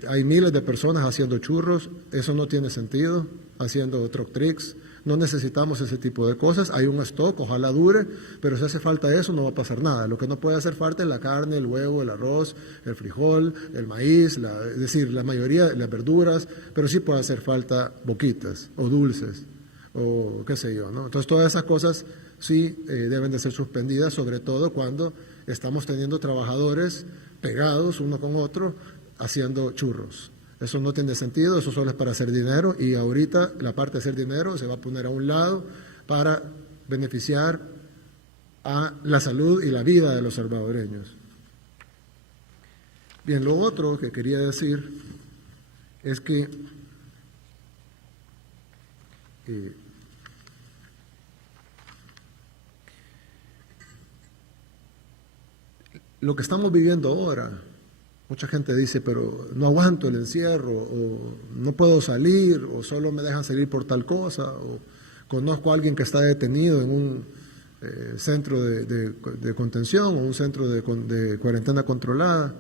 Hay miles de personas haciendo churros, eso no tiene sentido, haciendo truck tricks. No necesitamos ese tipo de cosas. Hay un stock, ojalá dure, pero si hace falta eso no va a pasar nada. Lo que no puede hacer falta es la carne, el huevo, el arroz, el frijol, el maíz, es decir, la mayoría de las verduras, pero sí puede hacer falta boquitas o dulces o qué sé yo, ¿no? Entonces todas esas cosas sí deben de ser suspendidas, sobre todo cuando estamos teniendo trabajadores pegados uno con otro haciendo churros. Eso no tiene sentido, eso solo es para hacer dinero, y ahorita la parte de hacer dinero se va a poner a un lado para beneficiar a la salud y la vida de los salvadoreños. Bien, lo otro que quería decir es que lo que estamos viviendo ahora, mucha gente dice, pero no aguanto el encierro, o no puedo salir, o solo me dejan salir por tal cosa, o conozco a alguien que está detenido en un centro de contención o un centro de cuarentena controlada.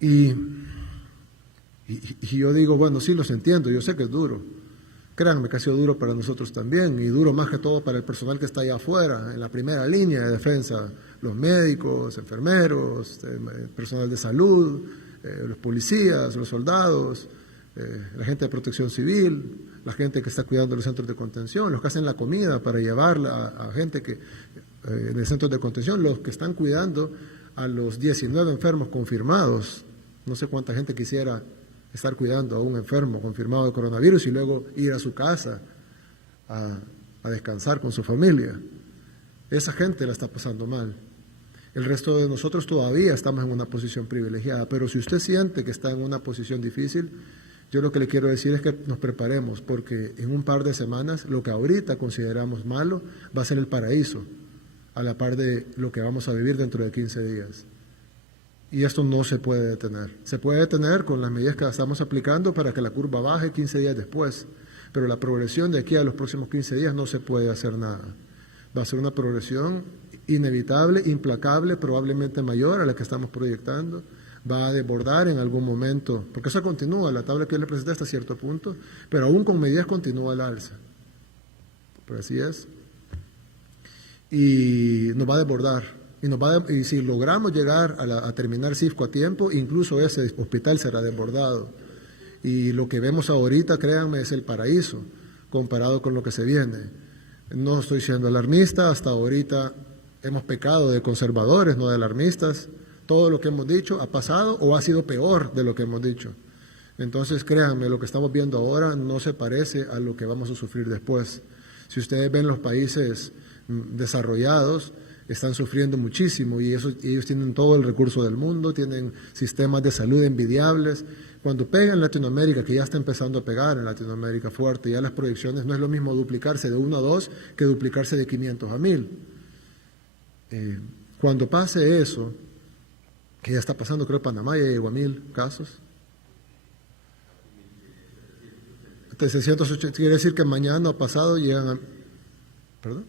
Y yo digo, bueno, sí los entiendo, yo sé que es duro. Créanme que ha sido duro para nosotros también, y duro más que todo para el personal que está allá afuera, en la primera línea de defensa, los médicos, enfermeros, el personal de salud, los policías, los soldados, la gente de protección civil, la gente que está cuidando los centros de contención, los que hacen la comida para llevarla a gente que en el centro de contención, los que están cuidando a los 19 enfermos confirmados. No sé cuánta gente quisiera estar cuidando a un enfermo confirmado de coronavirus y luego ir a su casa a descansar con su familia. Esa gente la está pasando mal. El resto de nosotros todavía estamos en una posición privilegiada, pero si usted siente que está en una posición difícil, yo lo que le quiero decir es que nos preparemos, porque en un par de semanas lo que ahorita consideramos malo va a ser el paraíso, a la par de lo que vamos a vivir dentro de 15 días. Y esto no se puede detener. Se puede detener con las medidas que estamos aplicando para que la curva baje 15 días después, pero la progresión de aquí a los próximos 15 días no se puede hacer nada. Va a ser una progresión inevitable, implacable, probablemente mayor a la que estamos proyectando. Va a desbordar en algún momento, porque eso continúa, la tabla que yo le presenté hasta cierto punto, pero aún con medidas continúa al alza. Pero así es. Y nos va a desbordar. Y si logramos llegar a terminar CIFCO a tiempo, incluso ese hospital será desbordado. Y lo que vemos ahorita, créanme, es el paraíso comparado con lo que se viene. No estoy siendo alarmista, hasta ahorita hemos pecado de conservadores, no de alarmistas. Todo lo que hemos dicho ha pasado o ha sido peor de lo que hemos dicho. Entonces, créanme, lo que estamos viendo ahora no se parece a lo que vamos a sufrir después. Si ustedes ven los países desarrollados, están sufriendo muchísimo y ellos tienen todo el recurso del mundo, tienen sistemas de salud envidiables. Cuando pega en Latinoamérica, que ya está empezando a pegar en Latinoamérica fuerte, ya las proyecciones no es lo mismo duplicarse de 1 a 2 que duplicarse de 500 a 1000. Cuando pase eso, que ya está pasando, creo que Panamá ya llegó a 1000 casos. 680, quiere decir que mañana o pasado llegan a... ¿Perdón?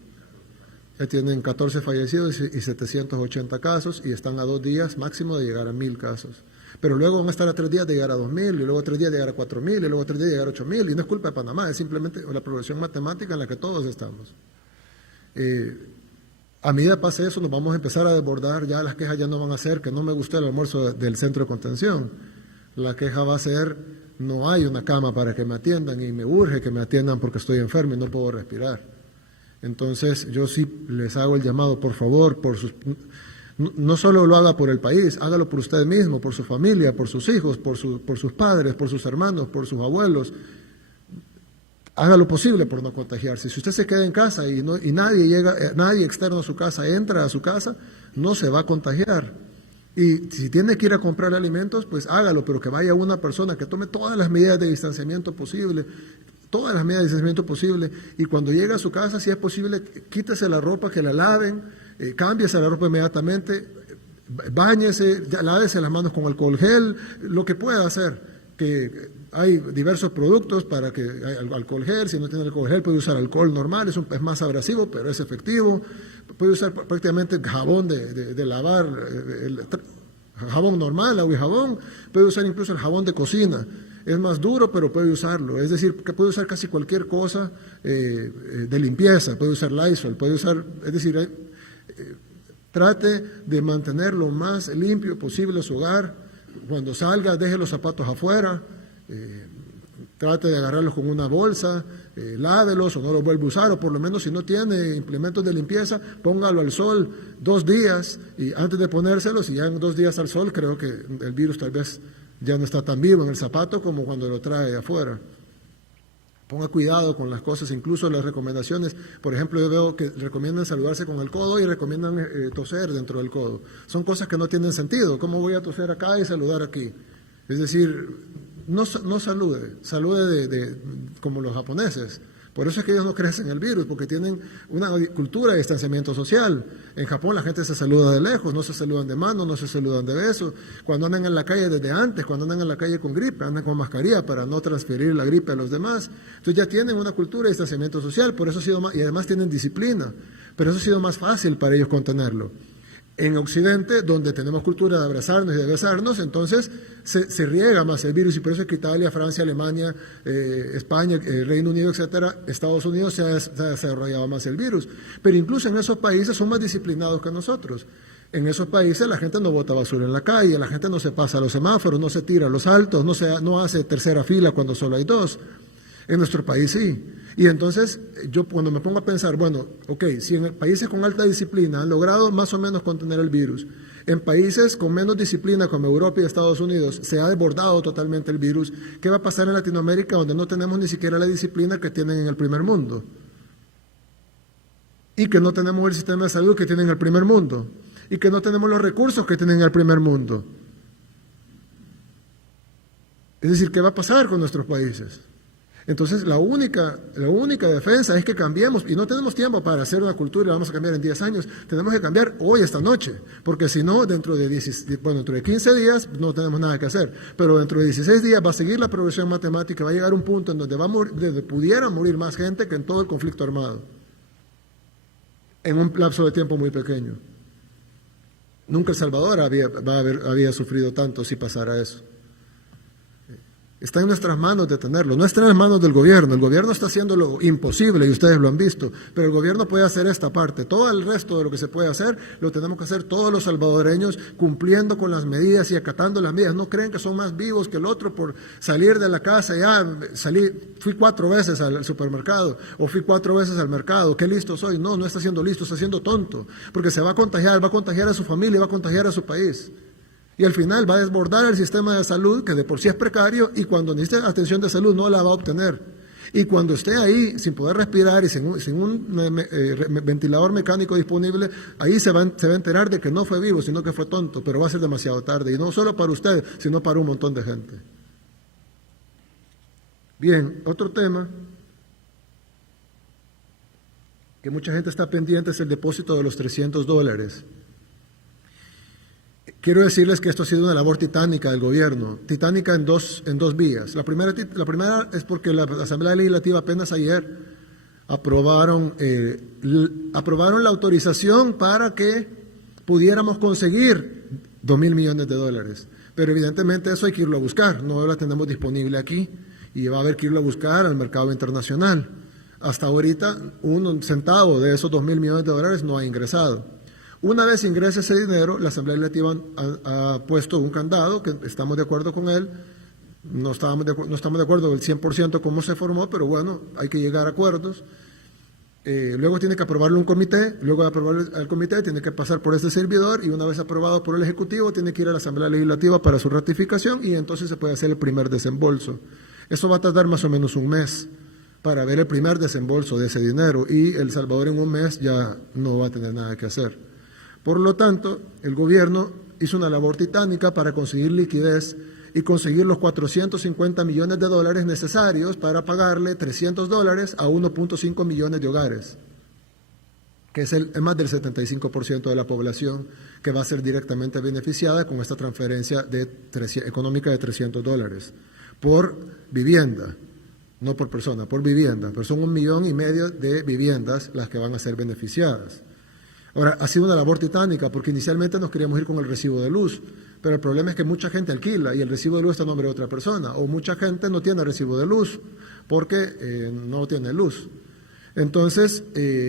Ya tienen 14 fallecidos y 780 casos y están a 2 días máximo de llegar a 1000 casos. Pero luego van a estar a 3 días de llegar a 2000 y luego a 3 días de llegar a 4000 y luego a 3 días de llegar a 8000. Y no es culpa de Panamá, es simplemente la progresión matemática en la que todos estamos. A medida que pase eso, nos vamos a empezar a desbordar. Ya las quejas ya no van a ser que no me gustó el almuerzo del centro de contención. La queja va a ser, no hay una cama para que me atiendan y me urge que me atiendan porque estoy enfermo y no puedo respirar. Entonces, yo sí les hago el llamado, por favor, no solo lo haga por el país, hágalo por usted mismo, por su familia, por sus hijos, por sus padres, por sus hermanos, por sus abuelos. haga lo posible por no contagiarse. Si usted se queda en casa y nadie externo a su casa entra a su casa, no se va a contagiar. Y si tiene que ir a comprar alimentos, pues hágalo, pero que vaya una persona que tome todas las medidas de distanciamiento posible, y cuando llegue a su casa, si es posible, quítese la ropa, que la laven, cámbiese la ropa inmediatamente, báñese, lávese las manos con alcohol gel, lo que pueda hacer, que hay diversos productos para que alcohol gel, si no tiene alcohol gel puede usar alcohol normal, es más abrasivo, pero es efectivo, puede usar prácticamente jabón de lavar, jabón normal, agua y jabón, puede usar incluso el jabón de cocina, es más duro pero puede usarlo, es decir, que puede usar casi cualquier cosa de limpieza, puede usar Lysol, puede usar, es decir, trate de mantener lo más limpio posible su hogar. Cuando salga, deje los zapatos afuera, trate de agarrarlos con una bolsa, lávelos o no los vuelva a usar, o por lo menos si no tiene implementos de limpieza, póngalo al sol 2 días y antes de ponérselos, y ya en 2 días al sol creo que el virus tal vez ya no está tan vivo en el zapato como cuando lo trae de afuera. Ponga cuidado con las cosas, incluso las recomendaciones. Por ejemplo, yo veo que recomiendan saludarse con el codo y recomiendan toser dentro del codo. Son cosas que no tienen sentido. ¿Cómo voy a toser acá y saludar aquí? Es decir, no salude como los japoneses. Por eso es que ellos no crecen el virus, porque tienen una cultura de distanciamiento social. En Japón la gente se saluda de lejos, no se saludan de mano, no se saludan de besos. Cuando andan en la calle desde antes, cuando andan en la calle con gripe, andan con mascarilla para no transferir la gripe a los demás. Entonces ya tienen una cultura de distanciamiento social, por eso ha sido más, y además tienen disciplina, pero eso ha sido más fácil para ellos contenerlo. En Occidente, donde tenemos cultura de abrazarnos y de besarnos, entonces se riega más el virus, y por eso es que Italia, Francia, Alemania, España, Reino Unido, etcétera, Estados Unidos se ha desarrollado más el virus. Pero incluso en esos países son más disciplinados que nosotros. En esos países la gente no bota basura en la calle, la gente no se pasa a los semáforos, no se tira a los altos, no hace tercera fila cuando solo hay 2. En nuestro país sí. Y entonces yo cuando me pongo a pensar, bueno, ok, si en países con alta disciplina han logrado más o menos contener el virus, en países con menos disciplina como Europa y Estados Unidos se ha desbordado totalmente el virus, ¿qué va a pasar en Latinoamérica donde no tenemos ni siquiera la disciplina que tienen en el primer mundo? Y que no tenemos el sistema de salud que tienen en el primer mundo. Y que no tenemos los recursos que tienen en el primer mundo. Es decir, ¿qué va a pasar con nuestros países? Entonces, la única defensa es que cambiemos, y no tenemos tiempo para hacer una cultura y la vamos a cambiar en 10 años, tenemos que cambiar hoy, esta noche, porque si no, dentro de 15 días no tenemos nada que hacer, pero dentro de 16 días va a seguir la progresión matemática, va a llegar un punto en donde pudiera morir más gente que en todo el conflicto armado, en un lapso de tiempo muy pequeño. Nunca El Salvador había sufrido tanto si pasara eso. Está en nuestras manos detenerlo, no está en las manos del gobierno. El gobierno está haciendo lo imposible y ustedes lo han visto, pero el gobierno puede hacer esta parte. Todo el resto de lo que se puede hacer, lo tenemos que hacer todos los salvadoreños cumpliendo con las medidas y acatando las medidas. No creen que son más vivos que el otro por salir de la casa. Fui 4 veces al supermercado o fui 4 veces al mercado. ¿Qué listo soy? No está siendo listo, está siendo tonto, porque se va a contagiar a su familia, va a contagiar a su país. Y al final va a desbordar el sistema de salud, que de por sí es precario, y cuando necesite atención de salud no la va a obtener. Y cuando esté ahí sin poder respirar y sin un ventilador mecánico disponible, ahí se va a enterar de que no fue vivo, sino que fue tonto, pero va a ser demasiado tarde. Y no solo para usted, sino para un montón de gente. Bien, otro tema que mucha gente está pendiente es el depósito de los $300. Quiero decirles que esto ha sido una labor titánica del gobierno, titánica en dos vías. La primera es porque la Asamblea Legislativa apenas ayer aprobaron la autorización para que pudiéramos conseguir $2,000 millones. Pero evidentemente eso hay que irlo a buscar, no la tenemos disponible aquí y va a haber que irlo a buscar al mercado internacional. Hasta ahorita, un centavo de esos $2,000 millones no ha ingresado. Una vez ingrese ese dinero, la Asamblea Legislativa ha puesto un candado, que estamos de acuerdo con él, no estamos de acuerdo del 100% cómo se formó, pero bueno, hay que llegar a acuerdos. Luego tiene que aprobarlo un comité, luego de aprobarlo al comité tiene que pasar por este servidor, y una vez aprobado por el Ejecutivo tiene que ir a la Asamblea Legislativa para su ratificación, y entonces se puede hacer el primer desembolso. Eso va a tardar más o menos un mes. para ver el primer desembolso de ese dinero, y El Salvador en un mes ya no va a tener nada que hacer. Por lo tanto, el gobierno hizo una labor titánica para conseguir liquidez y conseguir los 450 millones de dólares necesarios para pagarle $300 a 1.5 millones de hogares, que es más del 75% de la población que va a ser directamente beneficiada con esta transferencia económica de $300 por vivienda, no por persona, por vivienda, pero son 1,5 millones de viviendas las que van a ser beneficiadas. Ahora, ha sido una labor titánica porque inicialmente nos queríamos ir con el recibo de luz, pero el problema es que mucha gente alquila y el recibo de luz está a nombre de otra persona, o mucha gente no tiene recibo de luz porque no tiene luz. Entonces,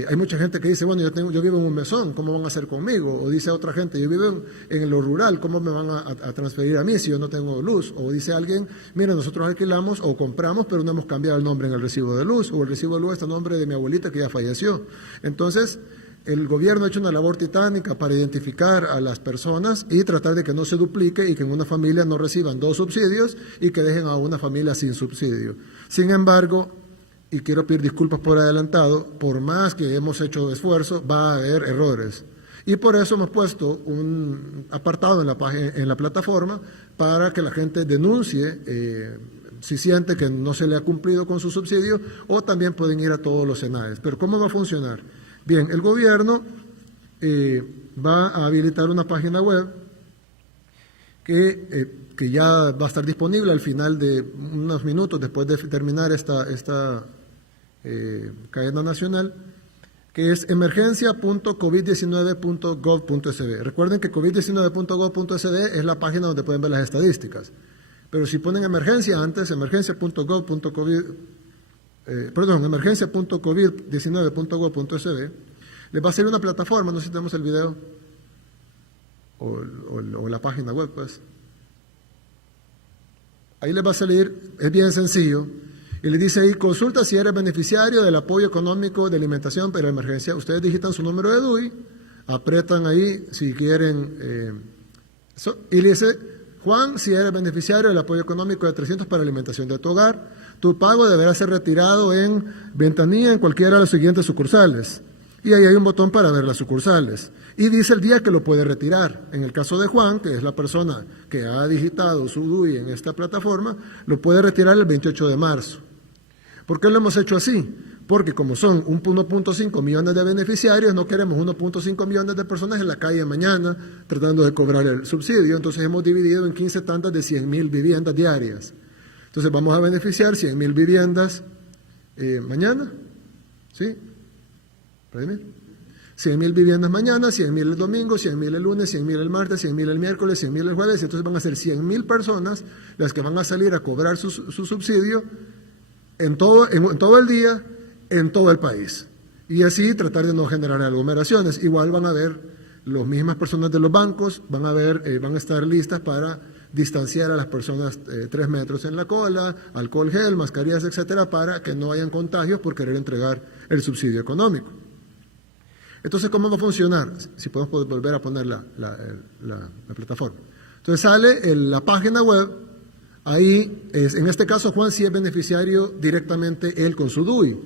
hay mucha gente que dice, bueno, yo vivo en un mesón, ¿cómo van a hacer conmigo? O dice otra gente, yo vivo en lo rural, ¿cómo me van a transferir a mí si yo no tengo luz? O dice alguien, mira, nosotros alquilamos o compramos, pero no hemos cambiado el nombre en el recibo de luz, o el recibo de luz está a nombre de mi abuelita que ya falleció. Entonces, el gobierno ha hecho una labor titánica para identificar a las personas y tratar de que no se duplique y que en una familia no reciban 2 subsidios y que dejen a una familia sin subsidio. Sin embargo, y quiero pedir disculpas por adelantado, por más que hemos hecho esfuerzo, va a haber errores. Y por eso hemos puesto un apartado en la plataforma para que la gente denuncie si siente que no se le ha cumplido con su subsidio, o también pueden ir a todos los SENAES. Pero ¿cómo va a funcionar? Bien, el gobierno va a habilitar una página web que ya va a estar disponible al final de unos minutos después de terminar esta cadena nacional, que es emergencia.covid19.gov.sb. Recuerden que covid19.gov.sb es la página donde pueden ver las estadísticas, pero si ponen emergencia antes, emergencia.covid19.gov.sb, les va a salir una plataforma, no sé si tenemos el video o la página web, pues. Ahí les va a salir, es bien sencillo, y le dice ahí, consulta si eres beneficiario del apoyo económico de alimentación para la emergencia. Ustedes digitan su número de DUI, apretan ahí si quieren, y le dice, Juan, si eres beneficiario del apoyo económico de 300 para alimentación de tu hogar, tu pago deberá ser retirado en ventanilla en cualquiera de las siguientes sucursales. Y ahí hay un botón para ver las sucursales. Y dice el día que lo puede retirar. En el caso de Juan, que es la persona que ha digitado su DUI en esta plataforma, lo puede retirar el 28 de marzo. ¿Por qué lo hemos hecho así? Porque como son 1.5 millones de beneficiarios, no queremos 1.5 millones de personas en la calle mañana tratando de cobrar el subsidio. Entonces hemos dividido en 15 tandas de 100,000 viviendas diarias. Entonces vamos a beneficiar 100,000 viviendas mañana, ¿sí? 100,000 viviendas mañana, 100,000 el domingo, 100,000 el lunes, 100,000 el martes, 100,000 el miércoles, 100,000 el jueves. Entonces van a ser 100,000 personas las que van a salir a cobrar su subsidio en todo el día, en todo el país. Y así tratar de no generar aglomeraciones. Igual van a ver las mismas personas de los bancos, van a estar listas para distanciar a las personas 3 metros en la cola, alcohol gel, mascarillas, etcétera, para que no hayan contagios por querer entregar el subsidio económico. Entonces, ¿cómo va a funcionar? Si podemos volver a poner la plataforma. Entonces sale la página web, ahí, en este caso Juan sí es beneficiario directamente él con su DUI,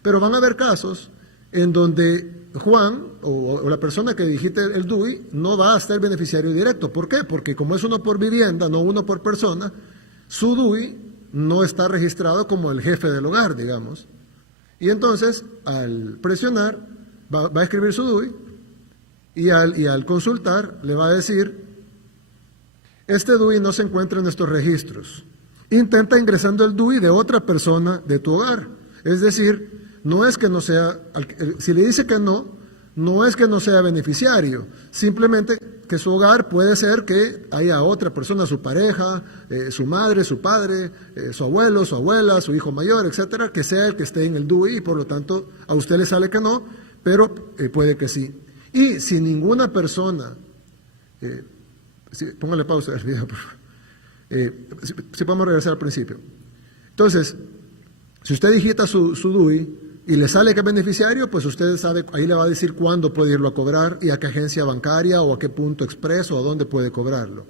pero van a haber casos en donde Juan o la persona que digite el DUI no va a ser beneficiario directo. ¿Por qué? Porque como es uno por vivienda, no uno por persona, su DUI no está registrado como el jefe del hogar, digamos. Y entonces, al presionar, va a escribir su DUI y al consultar le va a decir, este DUI no se encuentra en nuestros registros. Intenta ingresando el DUI de otra persona de tu hogar. Es decir, no es que no sea, si le dice que no es que no sea beneficiario, simplemente que su hogar puede ser que haya otra persona, su pareja, su madre, su padre, su abuelo, su abuela, su hijo mayor, etcétera, que sea el que esté en el DUI y por lo tanto a usted le sale que no, pero puede que sí. Y si ninguna persona, póngale pausa al video, por favor. Si podemos regresar al principio. Entonces, si usted digita su DUI y le sale que es beneficiario, pues usted sabe, ahí le va a decir cuándo puede irlo a cobrar y a qué agencia bancaria o a qué punto expreso o a dónde puede cobrarlo.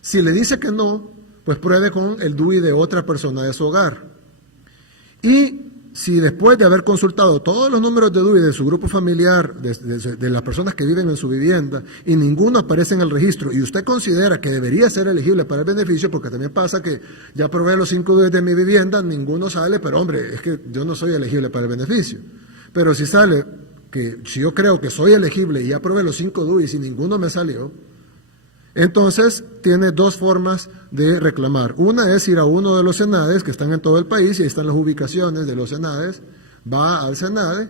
Si le dice que no, pues pruebe con el DUI de otra persona de su hogar. Y si después de haber consultado todos los números de DUI de su grupo familiar, de las personas que viven en su vivienda, y ninguno aparece en el registro, y usted considera que debería ser elegible para el beneficio, porque también pasa que ya probé los 5 DUI de mi vivienda, ninguno sale, pero hombre, es que yo no soy elegible para el beneficio. Pero si sale, que si yo creo que soy elegible y ya probé los 5 DUI y ninguno me salió, entonces tiene dos formas de reclamar. Una es ir a uno de los SENADES que están en todo el país, y ahí están las ubicaciones de los SENADES, va al SENADE,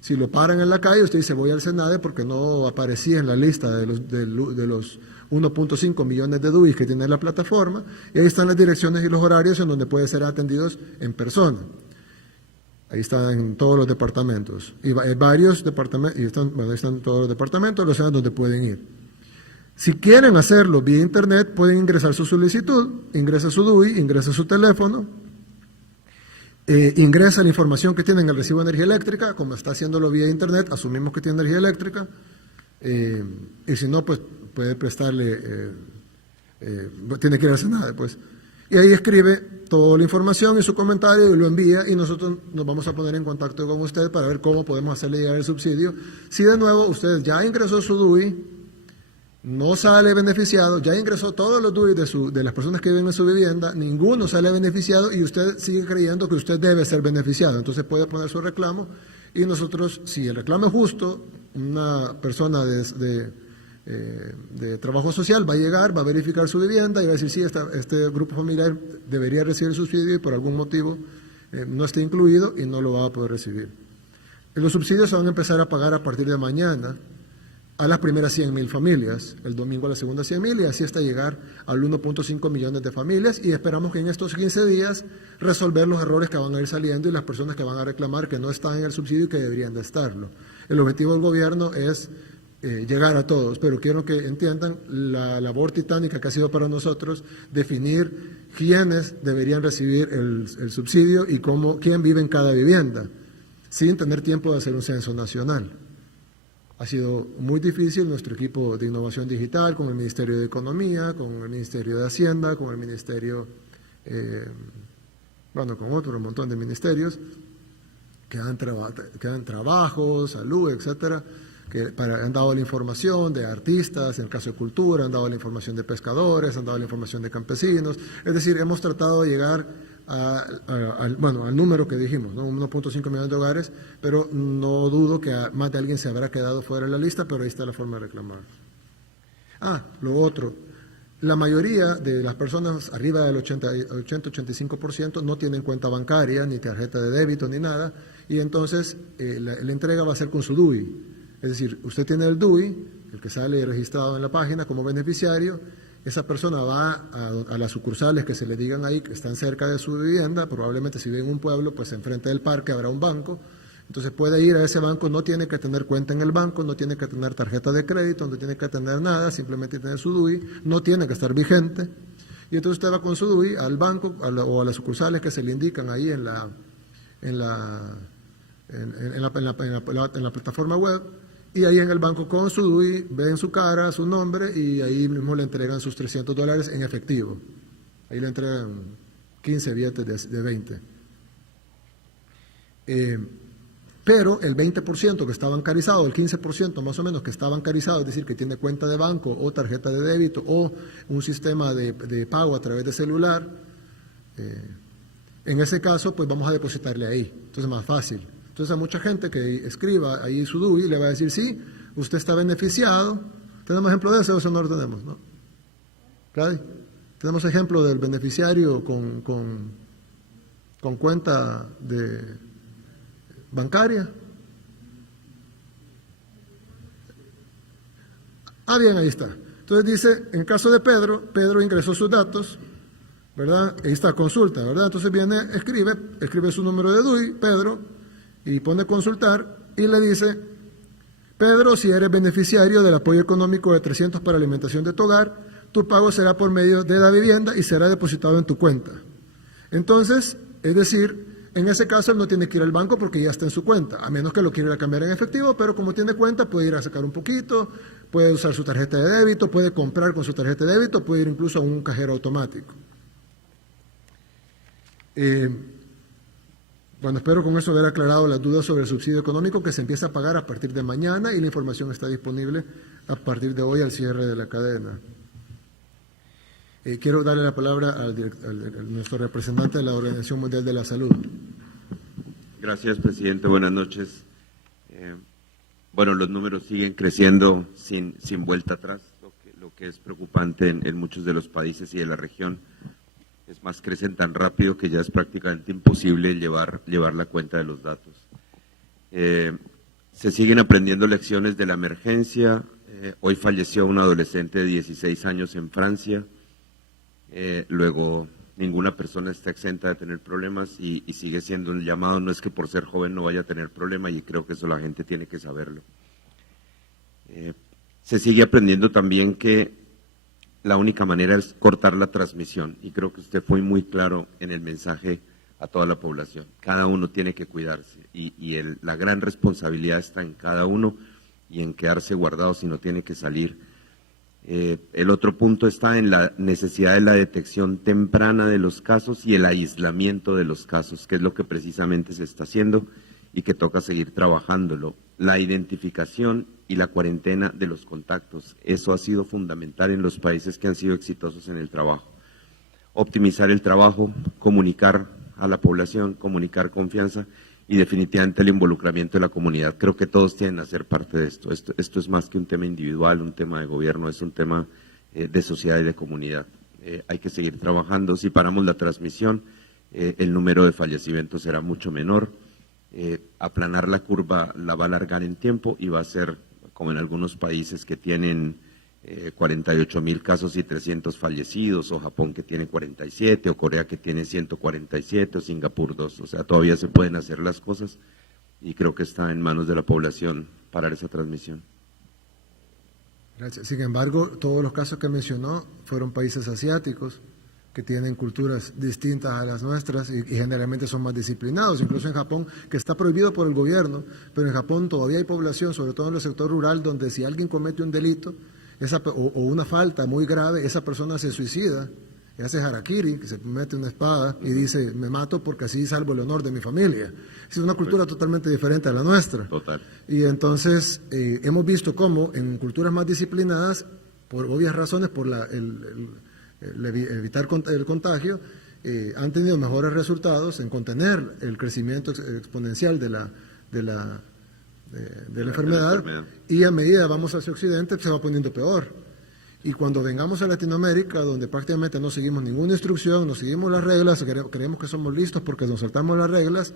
si lo paran en la calle, usted dice voy al SENADE porque no aparecía en la lista de los 1.5 millones de DUI que tiene la plataforma, y ahí están las direcciones y los horarios en donde puede ser atendidos en persona. Ahí están en todos los departamentos, y hay varios departamentos, y ahí están todos los departamentos, los SENADES donde pueden ir. Si quieren hacerlo vía internet, pueden ingresar su solicitud, ingresa su DUI, ingresa su teléfono, ingresa la información que tiene en el recibo de energía eléctrica, como está haciéndolo vía internet, asumimos que tiene energía eléctrica, y si no, pues puede prestarle, tiene que ir al SENADE, pues. Y ahí escribe toda la información y su comentario y lo envía, y nosotros nos vamos a poner en contacto con usted para ver cómo podemos hacerle llegar el subsidio. Si de nuevo usted ya ingresó su DUI, no sale beneficiado, ya ingresó todos los DUI de las personas que viven en su vivienda, ninguno sale beneficiado y usted sigue creyendo que usted debe ser beneficiado. Entonces puede poner su reclamo, y nosotros, si el reclamo es justo, una persona de trabajo social va a llegar, va a verificar su vivienda y va a decir sí, este grupo familiar debería recibir el subsidio y por algún motivo no está incluido y no lo va a poder recibir. Los subsidios se van a empezar a pagar a partir de mañana a las primeras 100,000 familias, el domingo a la segunda 100,000, y así hasta llegar al 1.5 millones de familias, y esperamos que en estos 15 días resolver los errores que van a ir saliendo y las personas que van a reclamar que no están en el subsidio y que deberían de estarlo. El objetivo del gobierno es llegar a todos, pero quiero que entiendan la labor titánica que ha sido para nosotros definir quiénes deberían recibir el subsidio y quién vive en cada vivienda, sin tener tiempo de hacer un censo nacional. Ha sido muy difícil nuestro equipo de innovación digital, con el Ministerio de Economía, con el Ministerio de Hacienda, con el Ministerio, con otro montón de ministerios que dan trabajo, salud, etcétera, que han dado la información de artistas, en el caso de cultura, han dado la información de pescadores, han dado la información de campesinos. Es decir, hemos tratado de llegar al número que dijimos, ¿no? 1.5 millones de hogares, pero no dudo que más de alguien se habrá quedado fuera de la lista, pero ahí está la forma de reclamar. Lo otro, la mayoría de las personas arriba del 80-85% no tienen cuenta bancaria, ni tarjeta de débito, ni nada, y entonces la entrega va a ser con su DUI. Es decir, usted tiene el DUI, el que sale registrado en la página como beneficiario. Esa persona va a las sucursales que se le digan ahí, que están cerca de su vivienda, probablemente si vive en un pueblo, pues enfrente del parque habrá un banco, entonces puede ir a ese banco, no tiene que tener cuenta en el banco, no tiene que tener tarjeta de crédito, no tiene que tener nada, simplemente tiene su DUI, no tiene que estar vigente, y entonces usted va con su DUI al banco o a las sucursales que se le indican ahí en la plataforma web, y ahí en el banco con su DUI ven su cara, su nombre, y ahí mismo le entregan sus $300 en efectivo. Ahí le entregan 15 billetes de 20. Pero el 20% que está bancarizado, el 15% más o menos que está bancarizado, es decir, que tiene cuenta de banco o tarjeta de débito o un sistema de pago a través de celular, en ese caso pues vamos a depositarle ahí. Entonces es más fácil. Entonces a mucha gente que escriba ahí su DUI le va a decir, sí, usted está beneficiado. ¿Tenemos ejemplo de eso o no lo tenemos? ¿No? ¿Claro? ¿Tenemos ejemplo del beneficiario con cuenta bancaria? Bien, ahí está. Entonces dice, en caso de Pedro ingresó sus datos, ¿verdad? Ahí está, consulta, ¿verdad? Entonces viene, escribe su número de DUI, Pedro, y pone consultar y le dice, Pedro, si eres beneficiario del apoyo económico de 300 para alimentación de tu hogar, tu pago será por medio de la vivienda y será depositado en tu cuenta. Entonces, es decir, en ese caso él no tiene que ir al banco porque ya está en su cuenta, a menos que lo quiera cambiar en efectivo, pero como tiene cuenta puede ir a sacar un poquito, puede usar su tarjeta de débito, puede comprar con su tarjeta de débito, puede ir incluso a un cajero automático. Bueno, espero con eso haber aclarado las dudas sobre el subsidio económico que se empieza a pagar a partir de mañana y la información está disponible a partir de hoy al cierre de la cadena. Quiero darle la palabra a nuestro representante de la Organización Mundial de la Salud. Gracias, presidente. Buenas noches. Bueno, los números siguen creciendo sin vuelta atrás, lo que es preocupante en muchos de los países y de la región. Es más, crecen tan rápido que ya es prácticamente imposible llevar la cuenta de los datos. Se siguen aprendiendo lecciones de la emergencia. Hoy falleció un adolescente de 16 años en Francia. Luego, ninguna persona está exenta de tener problemas y sigue siendo un llamado. No es que por ser joven no vaya a tener problemas y creo que eso la gente tiene que saberlo. Se sigue aprendiendo también que la única manera es cortar la transmisión y creo que usted fue muy claro en el mensaje a toda la población. Cada uno tiene que cuidarse y la gran responsabilidad está en cada uno y en quedarse guardado si no tiene que salir. El otro punto está en la necesidad de la detección temprana de los casos y el aislamiento de los casos, que es lo que precisamente se está haciendo y que toca seguir trabajándolo. La identificación y la cuarentena de los contactos, eso ha sido fundamental en los países que han sido exitosos en el trabajo. Optimizar el trabajo, comunicar a la población, comunicar confianza y definitivamente el involucramiento de la comunidad. Creo que todos tienen que ser parte de esto. Esto es más que un tema individual, un tema de gobierno, es un tema de sociedad y de comunidad. Hay que seguir trabajando. Si paramos la transmisión, el número de fallecimientos será mucho menor. Aplanar la curva la va a alargar en tiempo y va a ser como en algunos países que tienen 48,000 casos y 300 fallecidos, o Japón que tiene 47, o Corea que tiene 147, o Singapur 2. O sea, todavía se pueden hacer las cosas y creo que está en manos de la población parar esa transmisión. Gracias. Sin embargo, todos los casos que mencionó fueron países asiáticos que tienen culturas distintas a las nuestras y generalmente son más disciplinados, incluso en Japón, que está prohibido por el gobierno, pero en Japón todavía hay población, sobre todo en el sector rural, donde si alguien comete un delito o una falta muy grave, esa persona se suicida, y hace harakiri, que se mete una espada y dice, me mato porque así salvo el honor de mi familia. Es una cultura totalmente diferente a la nuestra. Total. Y entonces hemos visto cómo en culturas más disciplinadas, por obvias razones, por evitar el contagio, han tenido mejores resultados en contener el crecimiento exponencial de la enfermedad, y a medida vamos hacia Occidente se va poniendo peor. Y cuando vengamos a Latinoamérica, donde prácticamente no seguimos ninguna instrucción, no seguimos las reglas, creemos que somos listos porque nos saltamos las reglas,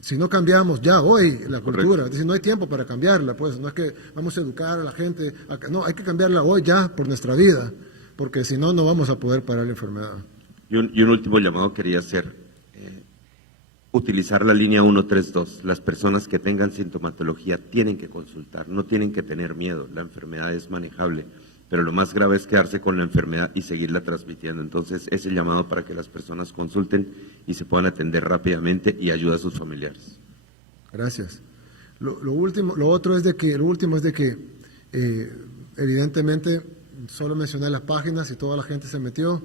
si no cambiamos ya hoy la cultura, es decir, no hay tiempo para cambiarla, pues no es que vamos a educar a la gente, no, hay que cambiarla hoy ya por nuestra vida, porque si no, no vamos a poder parar la enfermedad. Y un último llamado quería hacer, utilizar la línea 132. Las personas que tengan sintomatología tienen que consultar, no tienen que tener miedo, la enfermedad es manejable, pero lo más grave es quedarse con la enfermedad y seguirla transmitiendo. Entonces, ese llamado para que las personas consulten y se puedan atender rápidamente y ayuda a sus familiares. Gracias. Lo último es de que evidentemente solo mencioné las páginas y toda la gente se metió.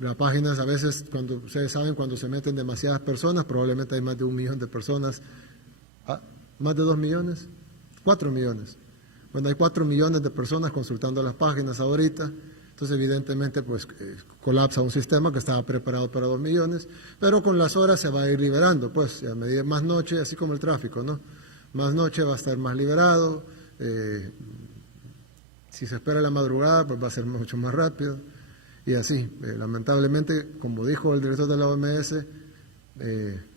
Las páginas a veces, cuando ustedes saben, cuando se meten demasiadas personas, probablemente hay más de 1 millón de personas, más de 2 millones, 4 millones. Bueno, hay 4 millones de personas consultando las páginas ahorita, entonces evidentemente pues colapsa un sistema que estaba preparado para 2 millones, pero con las horas se va a ir liberando, pues a medida más noche, así como el tráfico, ¿no? Más noche va a estar más liberado, si se espera la madrugada, pues va a ser mucho más rápido. Y así, lamentablemente, como dijo el director de la OMS,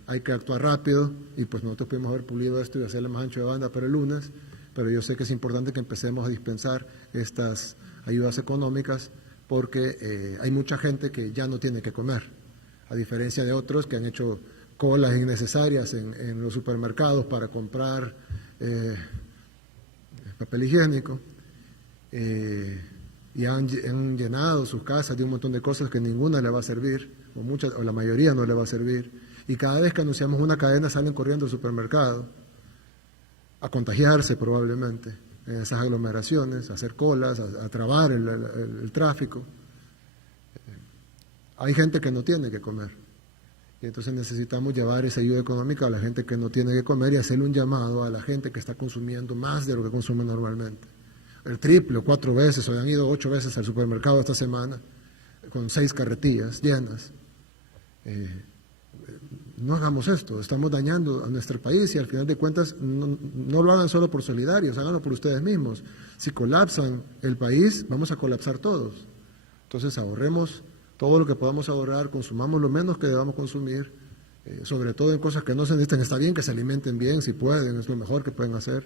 hay que actuar rápido y pues nosotros pudimos haber pulido esto y hacerle más ancho de banda para el lunes, pero yo sé que es importante que empecemos a dispensar estas ayudas económicas porque hay mucha gente que ya no tiene que comer, a diferencia de otros que han hecho colas innecesarias en los supermercados para comprar papel higiénico. Y han llenado sus casas de un montón de cosas que ninguna le va a servir, o la mayoría no le va a servir, y cada vez que anunciamos una cadena salen corriendo al supermercado a contagiarse probablemente en esas aglomeraciones, a hacer colas, a trabar el tráfico. Hay gente que no tiene que comer, Y entonces necesitamos llevar esa ayuda económica a la gente que no tiene que comer y hacerle un llamado a la gente que está consumiendo más de lo que consume normalmente. El triple o 4 veces, o han ido 8 veces al supermercado esta semana, con 6 carretillas llenas. No hagamos esto, estamos dañando a nuestro país y al final de cuentas no lo hagan solo por solidarios, háganlo por ustedes mismos. Si colapsan el país, vamos a colapsar todos. Entonces ahorremos todo lo que podamos ahorrar, consumamos lo menos que debamos consumir, sobre todo en cosas que no se necesitan. Está bien que se alimenten bien, si pueden, es lo mejor que pueden hacer,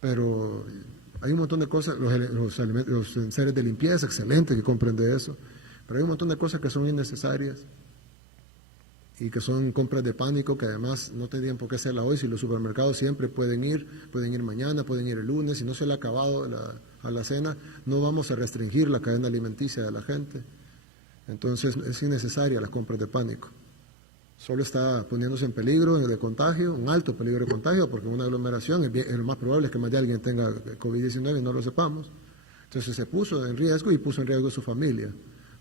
pero hay un montón de cosas, los enseres de limpieza, excelente que compren de eso, pero hay un montón de cosas que son innecesarias y que son compras de pánico que además no tendrían por qué hacerla hoy. Si los supermercados siempre pueden ir mañana, pueden ir el lunes, si no se le ha acabado a la cena, no vamos a restringir la cadena alimenticia de la gente. Entonces es innecesaria las compras de pánico. Solo está poniéndose en peligro de contagio, un alto peligro de contagio, porque en una aglomeración lo más probable es que más de alguien tenga COVID-19 y no lo sepamos. Entonces se puso en riesgo y puso en riesgo a su familia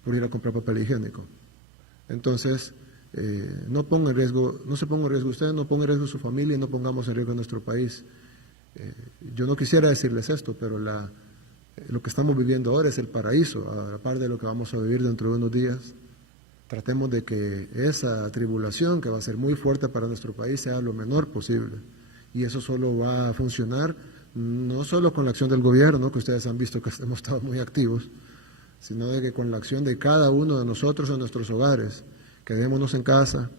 por ir a comprar papel higiénico. Entonces no se ponga en riesgo usted, no ponga en riesgo su familia y no pongamos en riesgo nuestro país. Yo no quisiera decirles esto, pero lo que estamos viviendo ahora es el paraíso, a la par de lo que vamos a vivir dentro de unos días. Tratemos de que esa tribulación, que va a ser muy fuerte para nuestro país, sea lo menor posible. Y eso solo va a funcionar, no solo con la acción del gobierno, que ustedes han visto que hemos estado muy activos, sino de que con la acción de cada uno de nosotros en nuestros hogares. Quedémonos en casa.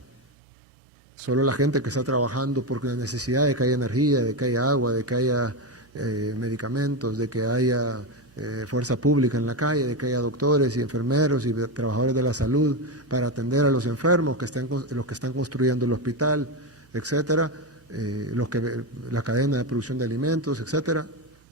Solo la gente que está trabajando por la necesidad de que haya energía, de que haya agua, de que haya medicamentos, de que haya fuerza pública en la calle, de que haya doctores y enfermeros y trabajadores de la salud para atender a los enfermos, los que están construyendo el hospital, etcétera, la cadena de producción de alimentos, etcétera.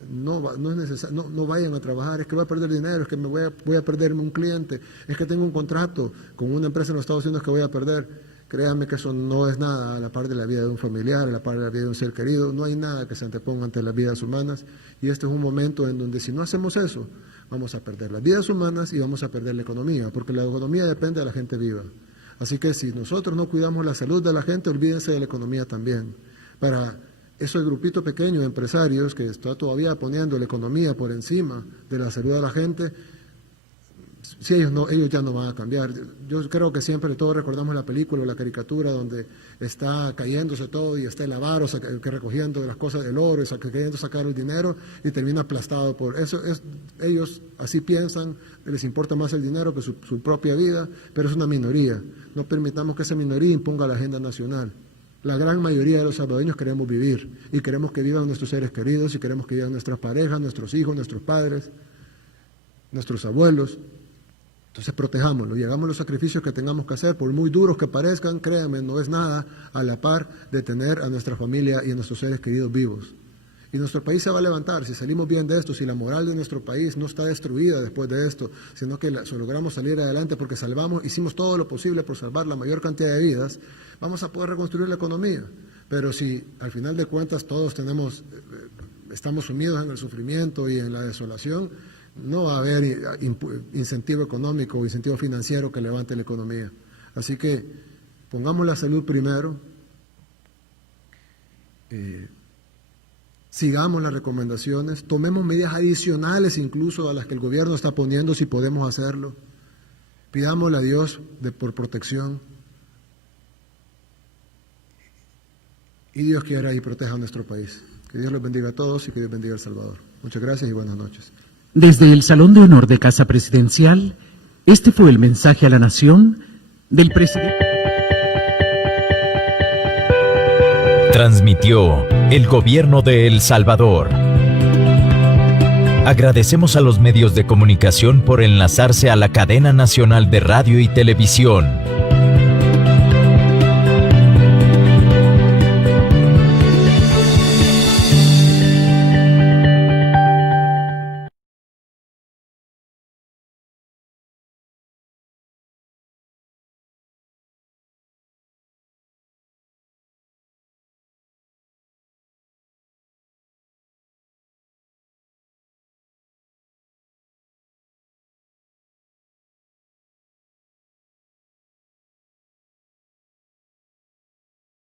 No es necesario, no vayan a trabajar, es que voy a perder dinero, es que voy a perderme un cliente, es que tengo un contrato con una empresa en los Estados Unidos que voy a perder. Créanme que eso no es nada a la par de la vida de un familiar, a la par de la vida de un ser querido. No hay nada que se anteponga ante las vidas humanas, y este es un momento en donde si no hacemos eso, vamos a perder las vidas humanas y vamos a perder la economía, porque la economía depende de la gente viva. Así que si nosotros no cuidamos la salud de la gente, olvídense de la economía también. Para eso el grupito pequeño de empresarios que está todavía poniendo la economía por encima de la salud de la gente, si ellos ya no van a cambiar. Yo creo que siempre todos recordamos la película o la caricatura donde está cayéndose todo y está el avaro que recogiendo las cosas del oro, queriendo sacar el dinero y termina aplastado por eso. Ellos así piensan, les importa más el dinero que su propia vida, pero es una minoría. No permitamos que esa minoría imponga la agenda nacional. La gran mayoría de los salvadoreños queremos vivir y queremos que vivan nuestros seres queridos y queremos que vivan nuestras parejas, nuestros hijos, nuestros padres, nuestros abuelos. Entonces protejámoslo y hagamos los sacrificios que tengamos que hacer, por muy duros que parezcan, créanme, no es nada a la par de tener a nuestra familia y a nuestros seres queridos vivos. Y nuestro país se va a levantar si salimos bien de esto, si la moral de nuestro país no está destruida después de esto, sino que logramos salir adelante porque hicimos todo lo posible por salvar la mayor cantidad de vidas, vamos a poder reconstruir la economía. Pero si al final de cuentas todos estamos sumidos en el sufrimiento y en la desolación, no va a haber incentivo económico o incentivo financiero que levante la economía. Así que pongamos la salud primero, sigamos las recomendaciones, tomemos medidas adicionales incluso a las que el gobierno está poniendo si podemos hacerlo, pidámosle a Dios por protección y Dios quiera y proteja a nuestro país. Que Dios los bendiga a todos y que Dios bendiga a El Salvador. Muchas gracias y buenas noches. Desde el Salón de Honor de Casa Presidencial, este fue el mensaje a la nación del presidente. Transmitió el Gobierno de El Salvador. Agradecemos a los medios de comunicación por enlazarse a la cadena nacional de radio y televisión.